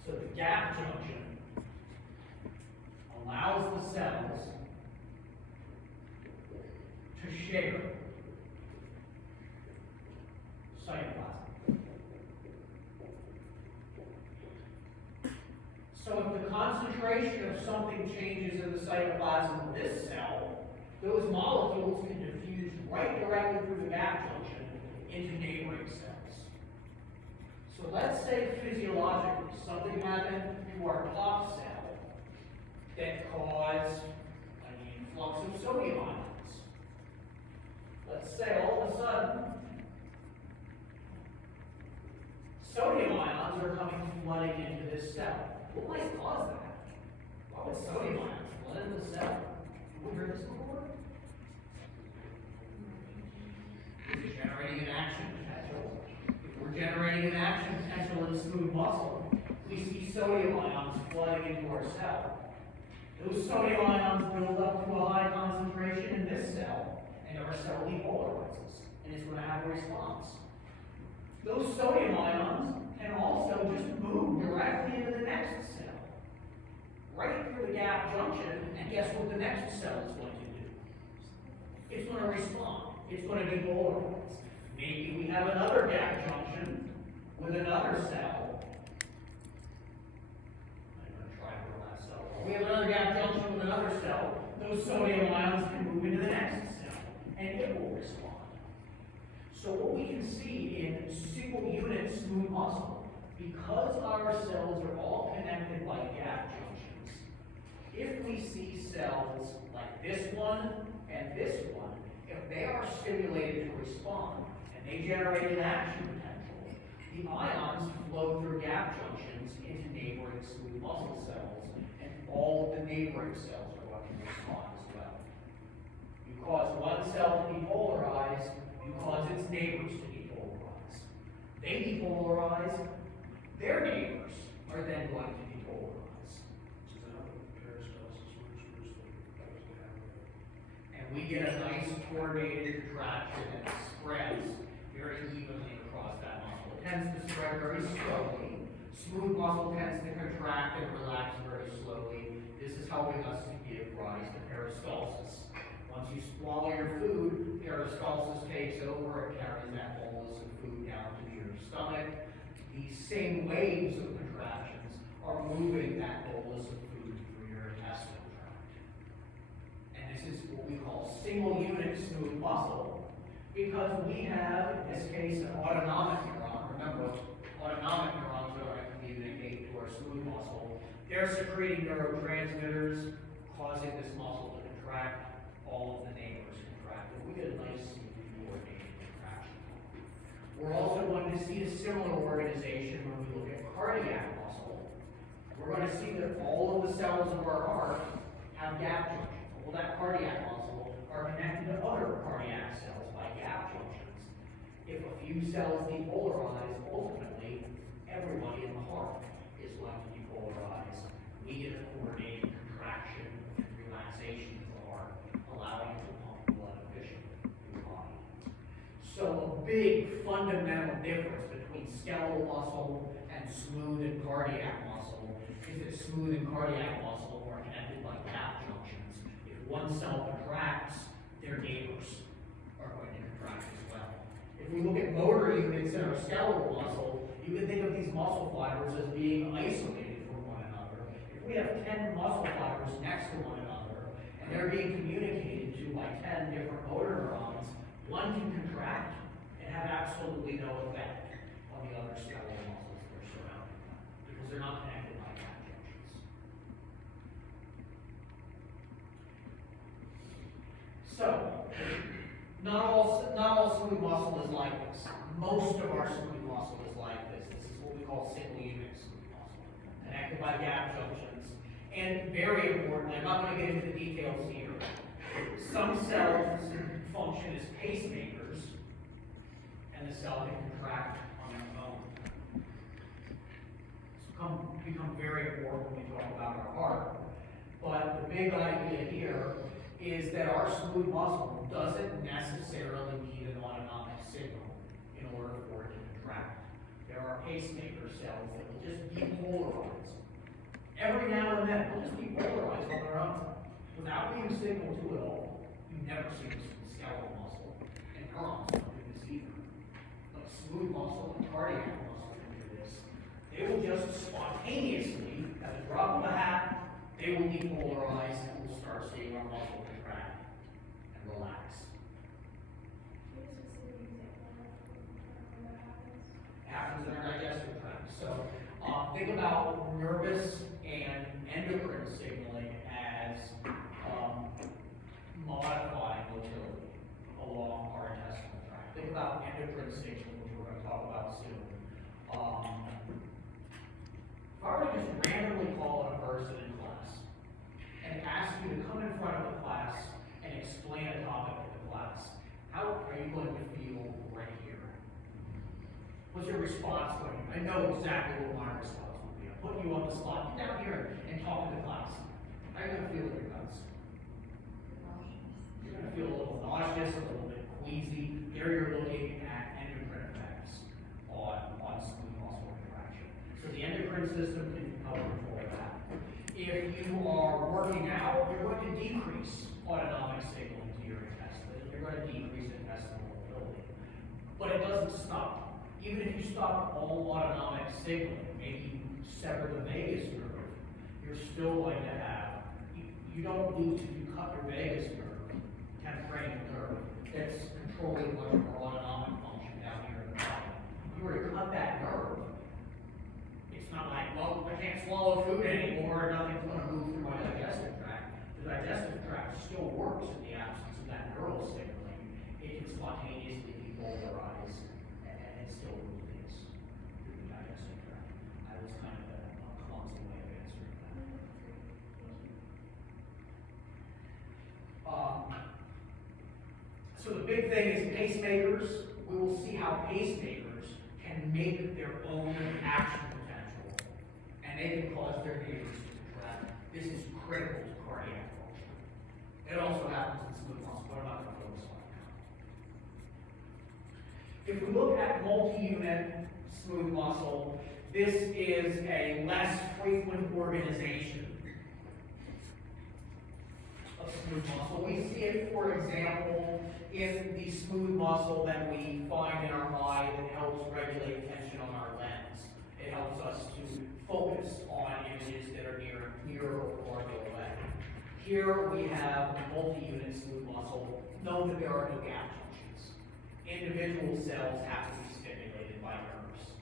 So the gap junction allows the cells to share cytoplasm. So if the concentration of something changes in the cytoplasm of this cell, those molecules can diffuse right directly through the gap junction into neighboring cells. So let's say physiologically something happened to our top cell that caused an influx of sodium ions. Let's say all of a sudden sodium ions are coming flooding into this cell. What might cause that? Why would sodium ions flood into the cell? Have we heard this before? It's generating an action potential. If we're generating an action potential in smooth muscle, we see sodium ions flooding into our cell. Those sodium ions build up to a high concentration in this cell, and our cell depolarizes, and it's going to have a response. Those sodium ions can also just move directly into the next cell, right through the gap junction, and guess what the next cell is going to do? It's going to respond. It's going to depolarize. Maybe we have another gap junction with another cell. I'm going to try to run that cell. We have another gap junction with another cell. Those sodium ions can move into the next cell, and it will respond. So what we can see in single unit smooth muscle, because our cells are all connected by gap junctions, if we see cells like this one and this one, if they are stimulated to respond and they generate an action potential, the ions flow through gap junctions into neighboring smooth muscle cells, and all of the neighboring cells are going to respond as well. You cause one cell to depolarize, you cause its neighbors to depolarize. They depolarize, their neighbors are then going to depolarize. So now the peristalsis works And we get a nice coordinated contraction that spreads very evenly across that muscle. It tends to spread very slowly. Smooth muscle tends to contract and relax very slowly. This is helping us to give rise to peristalsis. Once you swallow your food, peristalsis takes over, it carries that bolus of food down to your stomach. These same waves of contractions are moving that bolus of food through your intestinal tract. And this is what we call single unit smooth muscle, because we have, in this case, an autonomic neuron. Remember, autonomic neurons are going to communicate to our smooth muscle. They're secreting neurotransmitters, causing this muscle to contract. All of the neighbors contract, and we get a nice coordinated contraction. We're also going to see a similar organization when we look at cardiac muscle. We're going to see that all of the cells of our heart have gap junctions. All that cardiac muscle are connected to other cardiac cells by gap junctions. If a few cells depolarize, ultimately, everybody in the heart is going to depolarize. We get a coordinated contraction and relaxation of the heart, allowing it to pump blood efficiently through the body. So a big fundamental difference between skeletal muscle and smooth and cardiac muscle is that smooth and cardiac muscle are connected by gap junctions. If one cell contracts, their neighbors are going to contract as well. If we look at motor units in our skeletal muscle, you can think of these muscle fibers as being isolated from one another. If we have 10 muscle fibers next to one another, and they're being communicated to by 10 different motor neurons, one can contract and have absolutely no effect on the other skeletal muscles that are surrounding them, because they're not connected by gap junctions. So, not all smooth muscle is like this. Most of our smooth muscle is like this. This is what we call single unit smooth muscle, connected by gap junctions. And very importantly, I'm not going to get into the details here. Some cells function as pacemakers, and the cell can contract on their own. It's become very important when we talk about our heart. But the big idea here is that our smooth muscle doesn't necessarily need an autonomic signal in order for it to contract. There are pacemaker cells that will just depolarize. Every now and then, they'll just depolarize on their own without being signaled to it all. You never see this in skeletal muscle, and neurons don't do this either. But smooth muscle and cardiac muscle can do this. They will just spontaneously, at the drop of a hat, they will depolarize and we'll start seeing our muscle contract and relax. Can you just give an example of when that happens? It happens in our digestive tract. So think about nervous and endocrine signaling as modifying motility along our intestinal tract. Think about endocrine signaling, which we're going to talk about soon. If I were to just randomly call a person in class and ask you to come in front of the class and explain a topic to the class, how are you going to feel right here? What's your response going to be? I know exactly what my response would be. I'm putting you on the spot. Get down here and talk to the class. How are you going to feel in your guts? You're going to feel a little nauseous, a little bit queasy. Here you're looking at endocrine effects on smooth muscle contraction. So the endocrine system can help control that. If you are working out, you're going to decrease autonomic signaling to your intestine. You're going to decrease intestinal motility. But it doesn't stop. Even if you stop all autonomic signaling, maybe you sever the vagus nerve, you're still going to have, you don't lose if you cut your vagus nerve, temporary nerve, that's controlling much of our autonomic function down here in the body. If you were to cut that nerve, it's not like, well, I can't swallow food anymore, nothing's going to move through my digestive tract. The digestive tract still works in the absence of that neural signaling. It can spontaneously depolarize and still move things through the digestive tract. That was kind of a clumsy way of answering that. So the big thing is pacemakers. We will see how pacemakers can make their own action potential, and they can cause their neighbors to contract. This is critical to cardiac function. It also happens in smooth muscle, but I'm not going to focus on it now. If we look at multi-unit smooth muscle, this is a less frequent organization of smooth muscle. We see it, for example, in the smooth muscle that we find in our eye that helps regulate tension on our lens. It helps us to focus on images that are near or farther away. Here we have a multi-unit smooth muscle. Note that there are no gap junctions. Individual cells have to be stimulated by nerves.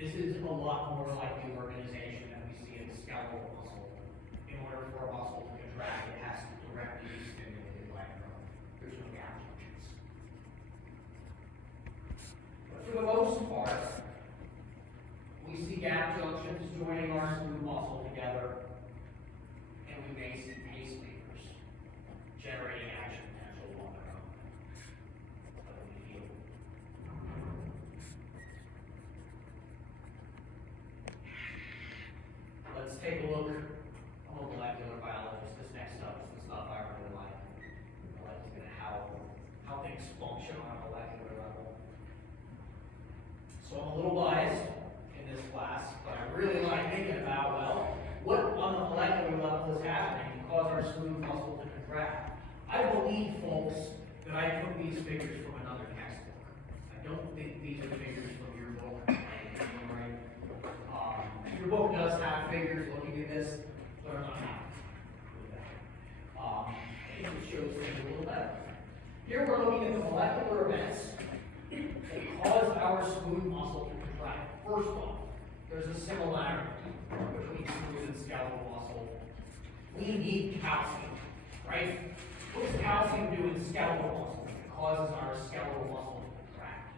This is a lot more like the organization that we see in skeletal muscle. In order for a muscle to contract, it has to directly be stimulated by a nerve. There's no gap junctions. But for the most part, we see gap junctions joining our smooth muscle together, and we may see pacemakers generating action potential on their own. How do we feel? Let's take a look. I'm a molecular biologist. This next stuff is the stuff I really like. I like looking at how things function on a molecular level. So I'm a little biased in this class, but I really like thinking about, well, what on the molecular level is happening to cause our smooth muscle to contract. I believe, folks, that I took these figures from another textbook. I don't think these are figures from your book. Right? Your book does have figures looking at this, but I'm not happy with that. It just shows things a little better. Here we're looking at the molecular events that cause our smooth muscle to contract. First off, there's a similarity between smooth and skeletal muscle. We need calcium, right? What does calcium calcium do in skeletal muscle? It causes our skeletal muscle to contract.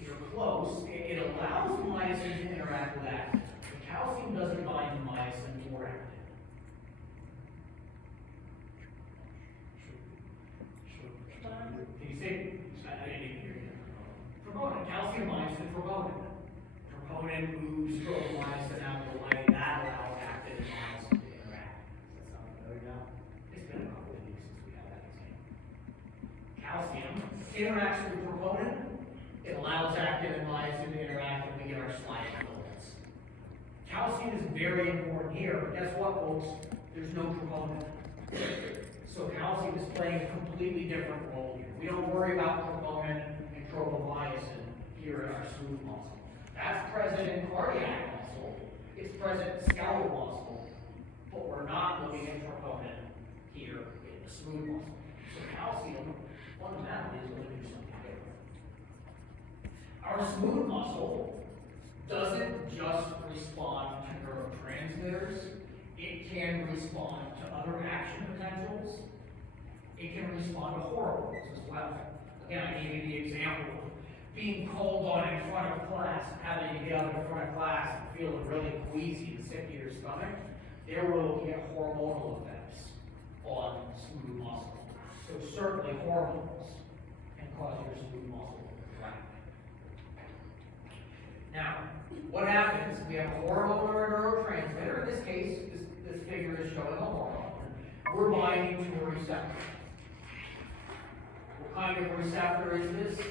You're close. It allows myosin to interact with actin. The calcium doesn't bind to myosin or actin. Can you say? I didn't even hear you. Troponin. Calcium binds to troponin. Troponin moves myosin out of the way. That allows actin and myosin to interact. Does that sound familiar now? It's been a couple of weeks since we had that exam. Calcium interacts with troponin. It allows actin and myosin to interact, and we get our sliding filaments. Calcium is very important here, but guess what, folks? There's no troponin. So calcium is playing a completely different role here. We don't worry about troponin and tropomyosin here in our smooth muscle. That's present in cardiac muscle. It's present in skeletal muscle, but we're not looking at troponin here in the smooth muscle. So calcium fundamentally is going to do something different. Our smooth muscle doesn't just respond to neurotransmitters, it can respond to other action potentials. It can respond to hormones as well. Again, I gave you the example of being called on in front of class, having to get up in front of class and feeling really queasy and sick to your stomach. There we're looking at hormonal effects on smooth muscle. So certainly hormones can cause your smooth muscle to contract. Now, what happens? We have a hormone or a neurotransmitter. In this case, this figure is showing a hormone. We're binding to a receptor. What kind of receptor is this?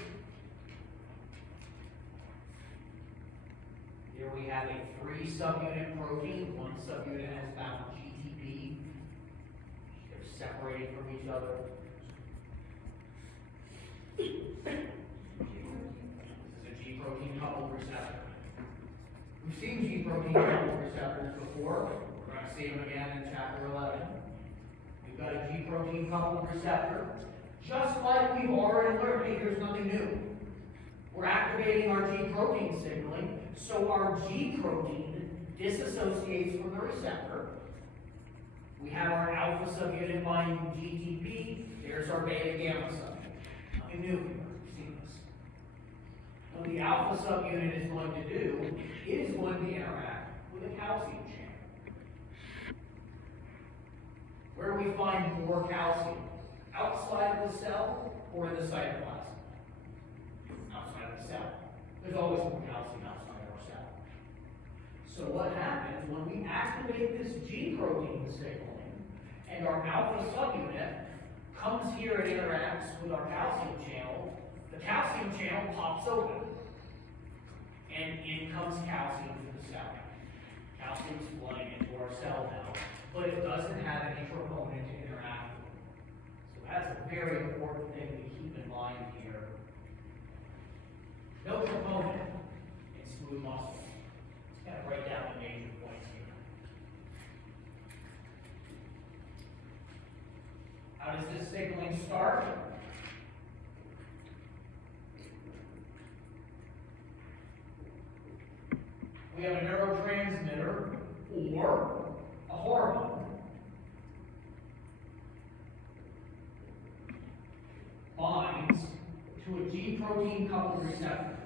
Here we have a 3-subunit protein. One subunit has bound GTP. They're separated from each other. This is a G protein coupled receptor. We've seen G protein coupled receptors before. We're going to see them again in chapter 11. We've got a G protein coupled receptor. Just like we've already learned, hey, here's nothing new. We're activating our G protein signaling, so our G protein disassociates from the receptor. We have our alpha subunit binding GTP. There's our beta gamma subunit. Nothing new here. We've seen this. What the alpha subunit is going to do, it is going to interact with a calcium channel. Where do we find more calcium? Outside of the cell or in the cytoplasm? Outside of the cell. There's always more calcium outside of our cell. So what happens when we activate this G protein signaling and our alpha subunit comes here and interacts with our calcium channel, the calcium channel pops open and in comes calcium to the cell. Calcium is flooding into our cell now, but it doesn't have any troponin to interact with. So that's a very important thing to keep in mind here. No troponin in smooth muscle. Just kind of write down the major points here. How does this signaling start? We have a neurotransmitter or a hormone binds to a G protein coupled receptor.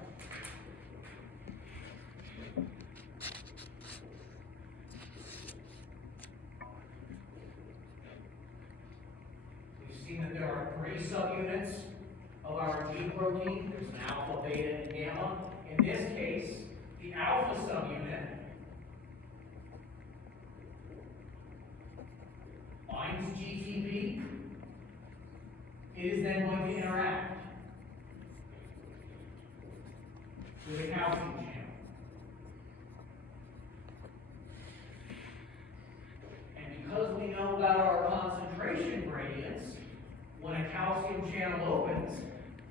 We've seen that there are 3 subunits of our G protein. There's an alpha, beta, and gamma. In this case, the alpha subunit binds GTP. It is then going to interact with a calcium channel. And because we know about our concentration gradients, when a calcium channel opens,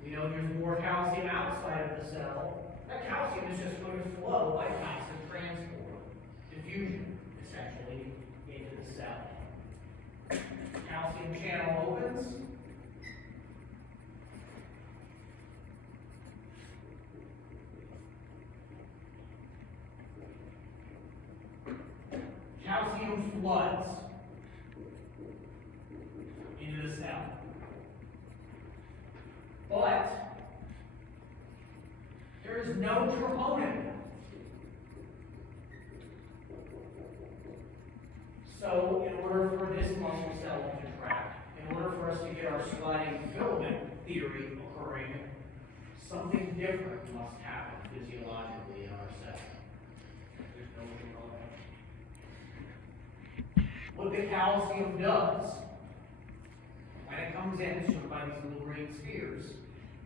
we know there's more calcium outside of the cell. That calcium is just going to flow by passive transport, diffusion, essentially, into the cell. Calcium channel opens. calcium floods into the cell. But there is no troponin. So in order for this muscle cell to contract, in order for us to get our sliding filament theory occurring, something different must happen physiologically in our cell. There's no troponin. What the calcium does, when it comes in, shown by these little green spheres,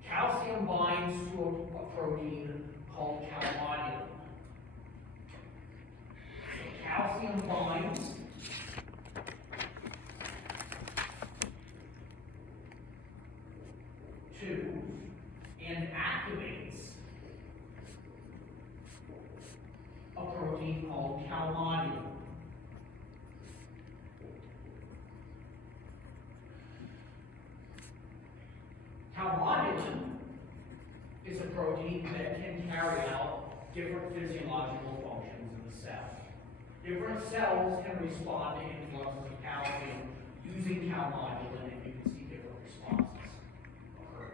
calcium binds to a protein called calmodulin. So calcium binds to and activates a protein called calmodulin. Calmodulin is a protein that can carry out different physiological functions in the cell. Different cells can respond to influxes of calcium using calmodulin, and you can see different responses occur.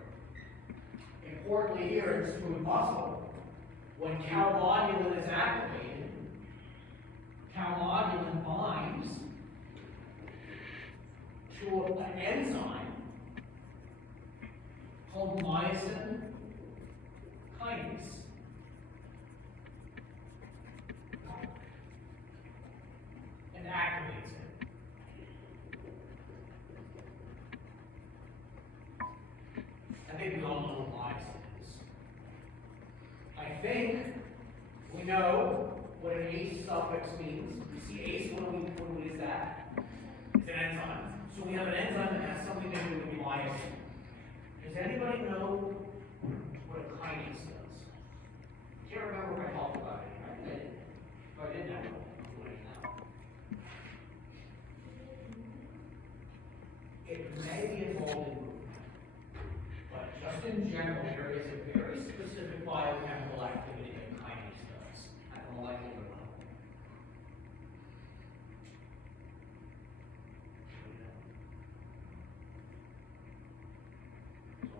Importantly here in smooth muscle, when calmodulin is activated, calmodulin binds to an enzyme called myosin kinase. And activates it. I think we all know what myosin is. I think we know what an ACE suffix means. You see ACE, what is that? It's an enzyme. So we have an enzyme that has something to do with myosin. Does anybody know what a kinase does? Can't remember if I talked about it. I did. If I didn't, I will. I'm doing it now. It may be involved in movement, but just in general, there is a very specific biochemical activity that kinase does at the molecular level.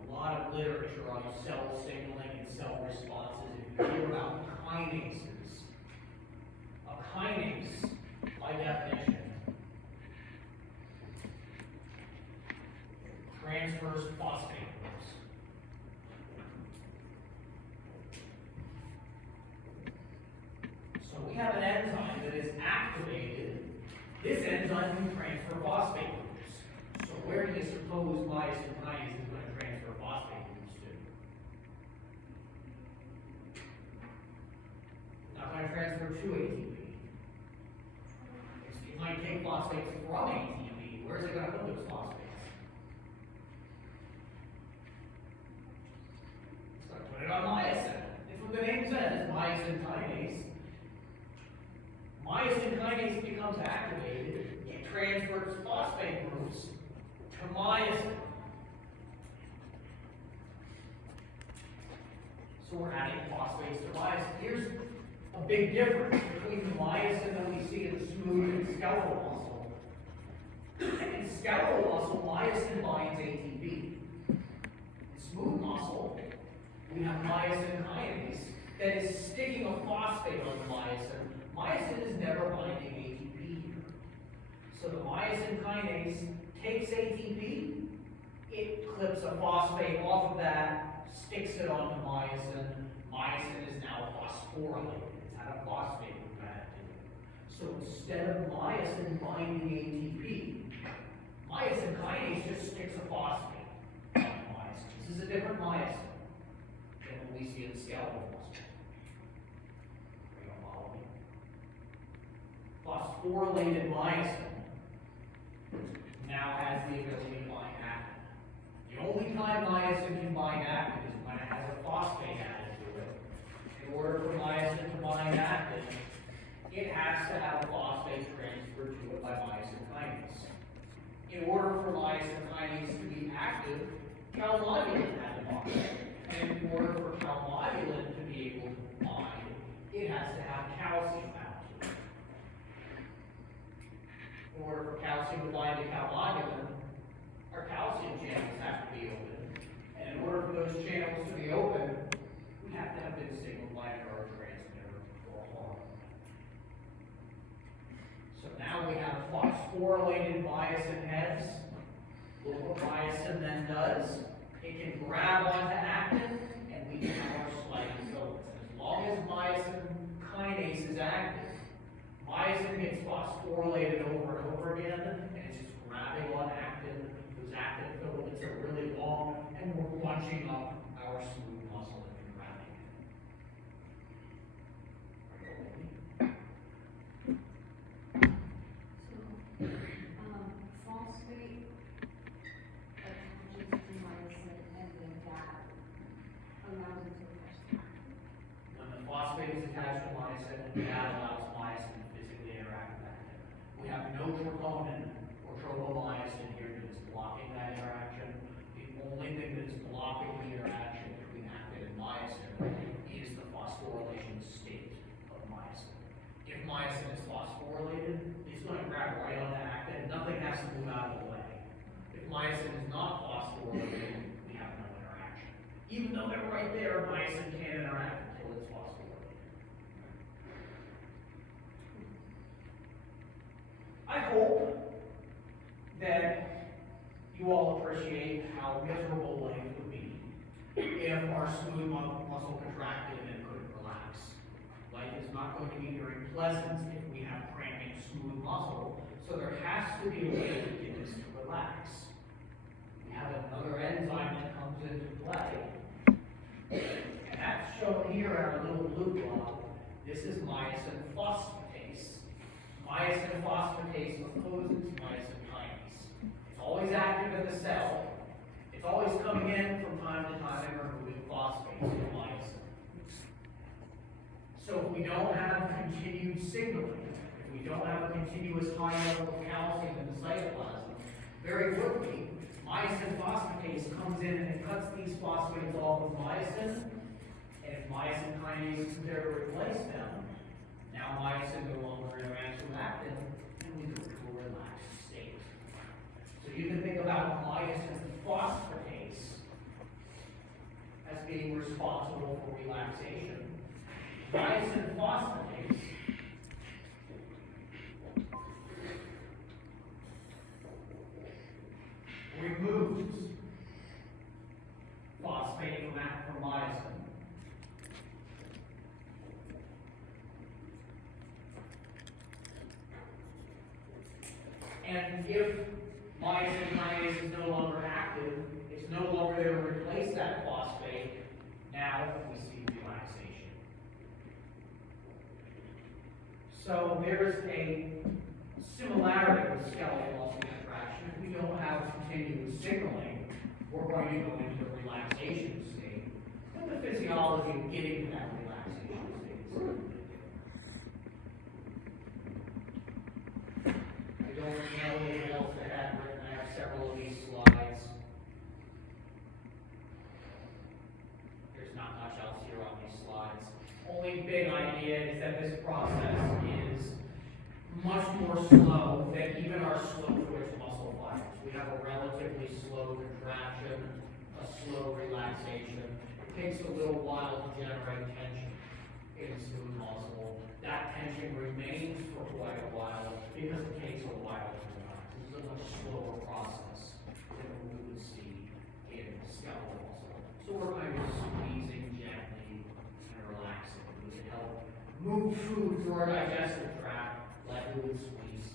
A lot of literature on cell signaling and cell responses. If you hear about kinases, a kinase, by definition, transfers phosphate groups. So we have an enzyme that is activated. This enzyme can transfer phosphate groups. So where do you suppose myosin kinase is going to transfer phosphate groups to? Not going to transfer to ATP. It might take phosphates from ATP. Where is it going to put those phosphates? It's going to put it on myosin. It's what the name says, it's myosin kinase. Myosin kinase becomes activated, it transfers phosphate groups to myosin. So we're adding phosphates to myosin. Here's a big difference between the myosin that we see in smooth and skeletal muscle. In skeletal muscle, myosin binds ATP. In smooth muscle, we have myosin kinase that is sticking a phosphate on the myosin. Myosin is never binding ATP here. So the myosin kinase takes ATP, it clips a phosphate off of that, sticks it onto myosin. Myosin is now phosphorylated. It's had a phosphate group added to it. So instead of myosin binding ATP, myosin kinase just sticks a phosphate onto myosin. This is a different myosin than what we see in skeletal muscle. Are you follow me? Phosphorylated myosin now has the ability to bind actin. The only time myosin can bind actin is when it has a phosphate added to it. In order for myosin to bind actin, it has to have a phosphate transferred to it by myosin kinase. In order for myosin kinase to be active, calmodulin has to bind. And in order for calmodulin to be able to bind, it has to have calcium bound to it. in order for calcium to bind to calmodulin, our calcium channels have to be open. And in order for those channels to be open, we have to have been signaled by a neurotransmitter or hormone. So now we have phosphorylated myosin heads. Look what myosin then does. It can grab onto actin, and we can have our sliding zones. As long as myosin kinase is active, myosin gets phosphorylated over and over again, and it's just grabbing on actin. Those actin filaments are really long, and we're bunching up our smooth muscle and grabbing it. Phosphate attaches to myosin and then that allows it to attach. When the phosphate is attached to myosin, that allows myosin to physically interact with actin. We have no troponin or tropomyosin here that is blocking that interaction. The only thing that is blocking the interaction between actin and myosin is the phosphorylation state of myosin. If myosin is phosphorylated, it's going to grab right onto actin. Nothing has to move out of the way. If myosin is not phosphorylated, we have no interaction. Even though they're right there, myosin can't interact until it's phosphorylated. I hope that you all appreciate how miserable life would be if our smooth muscle contracted and couldn't relax. Life is not going to be very pleasant if we have cramping smooth muscle, so there has to be a way to get this to relax. We have another enzyme that comes into play, and that's shown here on our little blue blob. This is myosin phosphatase. Myosin phosphatase opposes myosin kinase. It's always active in the cell. It's always coming in from time to time and removing phosphates from myosin. So if we don't have continued signaling, if we don't have a continuous high level of calcium in the cytoplasm, very quickly, myosin phosphatase comes in and it cuts these phosphates off of myosin. And if myosin kinase is there to replace them, now myosin no longer interacts with actin, and we go to a relaxed state. So you can think about myosin phosphatase as being responsible for relaxation. Myosin phosphatase removes phosphate from myosin. And if myosin kinase is no longer active, it's no longer there to replace that phosphate, now we see relaxation. So there's a similarity with skeletal muscle contraction. If we don't have continuous signaling, we're going to go into a relaxation state. And the physiology of getting to that relaxation state is a little bit different. I don't know what else to add written. I have several of these slides. There's not much else here on these slides. Only big idea is that this process is much more slow than even our slow twitch muscle fibers. We have a relatively slow contraction, a slow relaxation. It takes a little while to generate tension in smooth muscle. That tension remains for quite a while because it takes a while to relax. This is a much slower process than we would see in skeletal muscle. So we're kind of squeezing gently and relaxing. We can help move food through our digestive tract like we would squeeze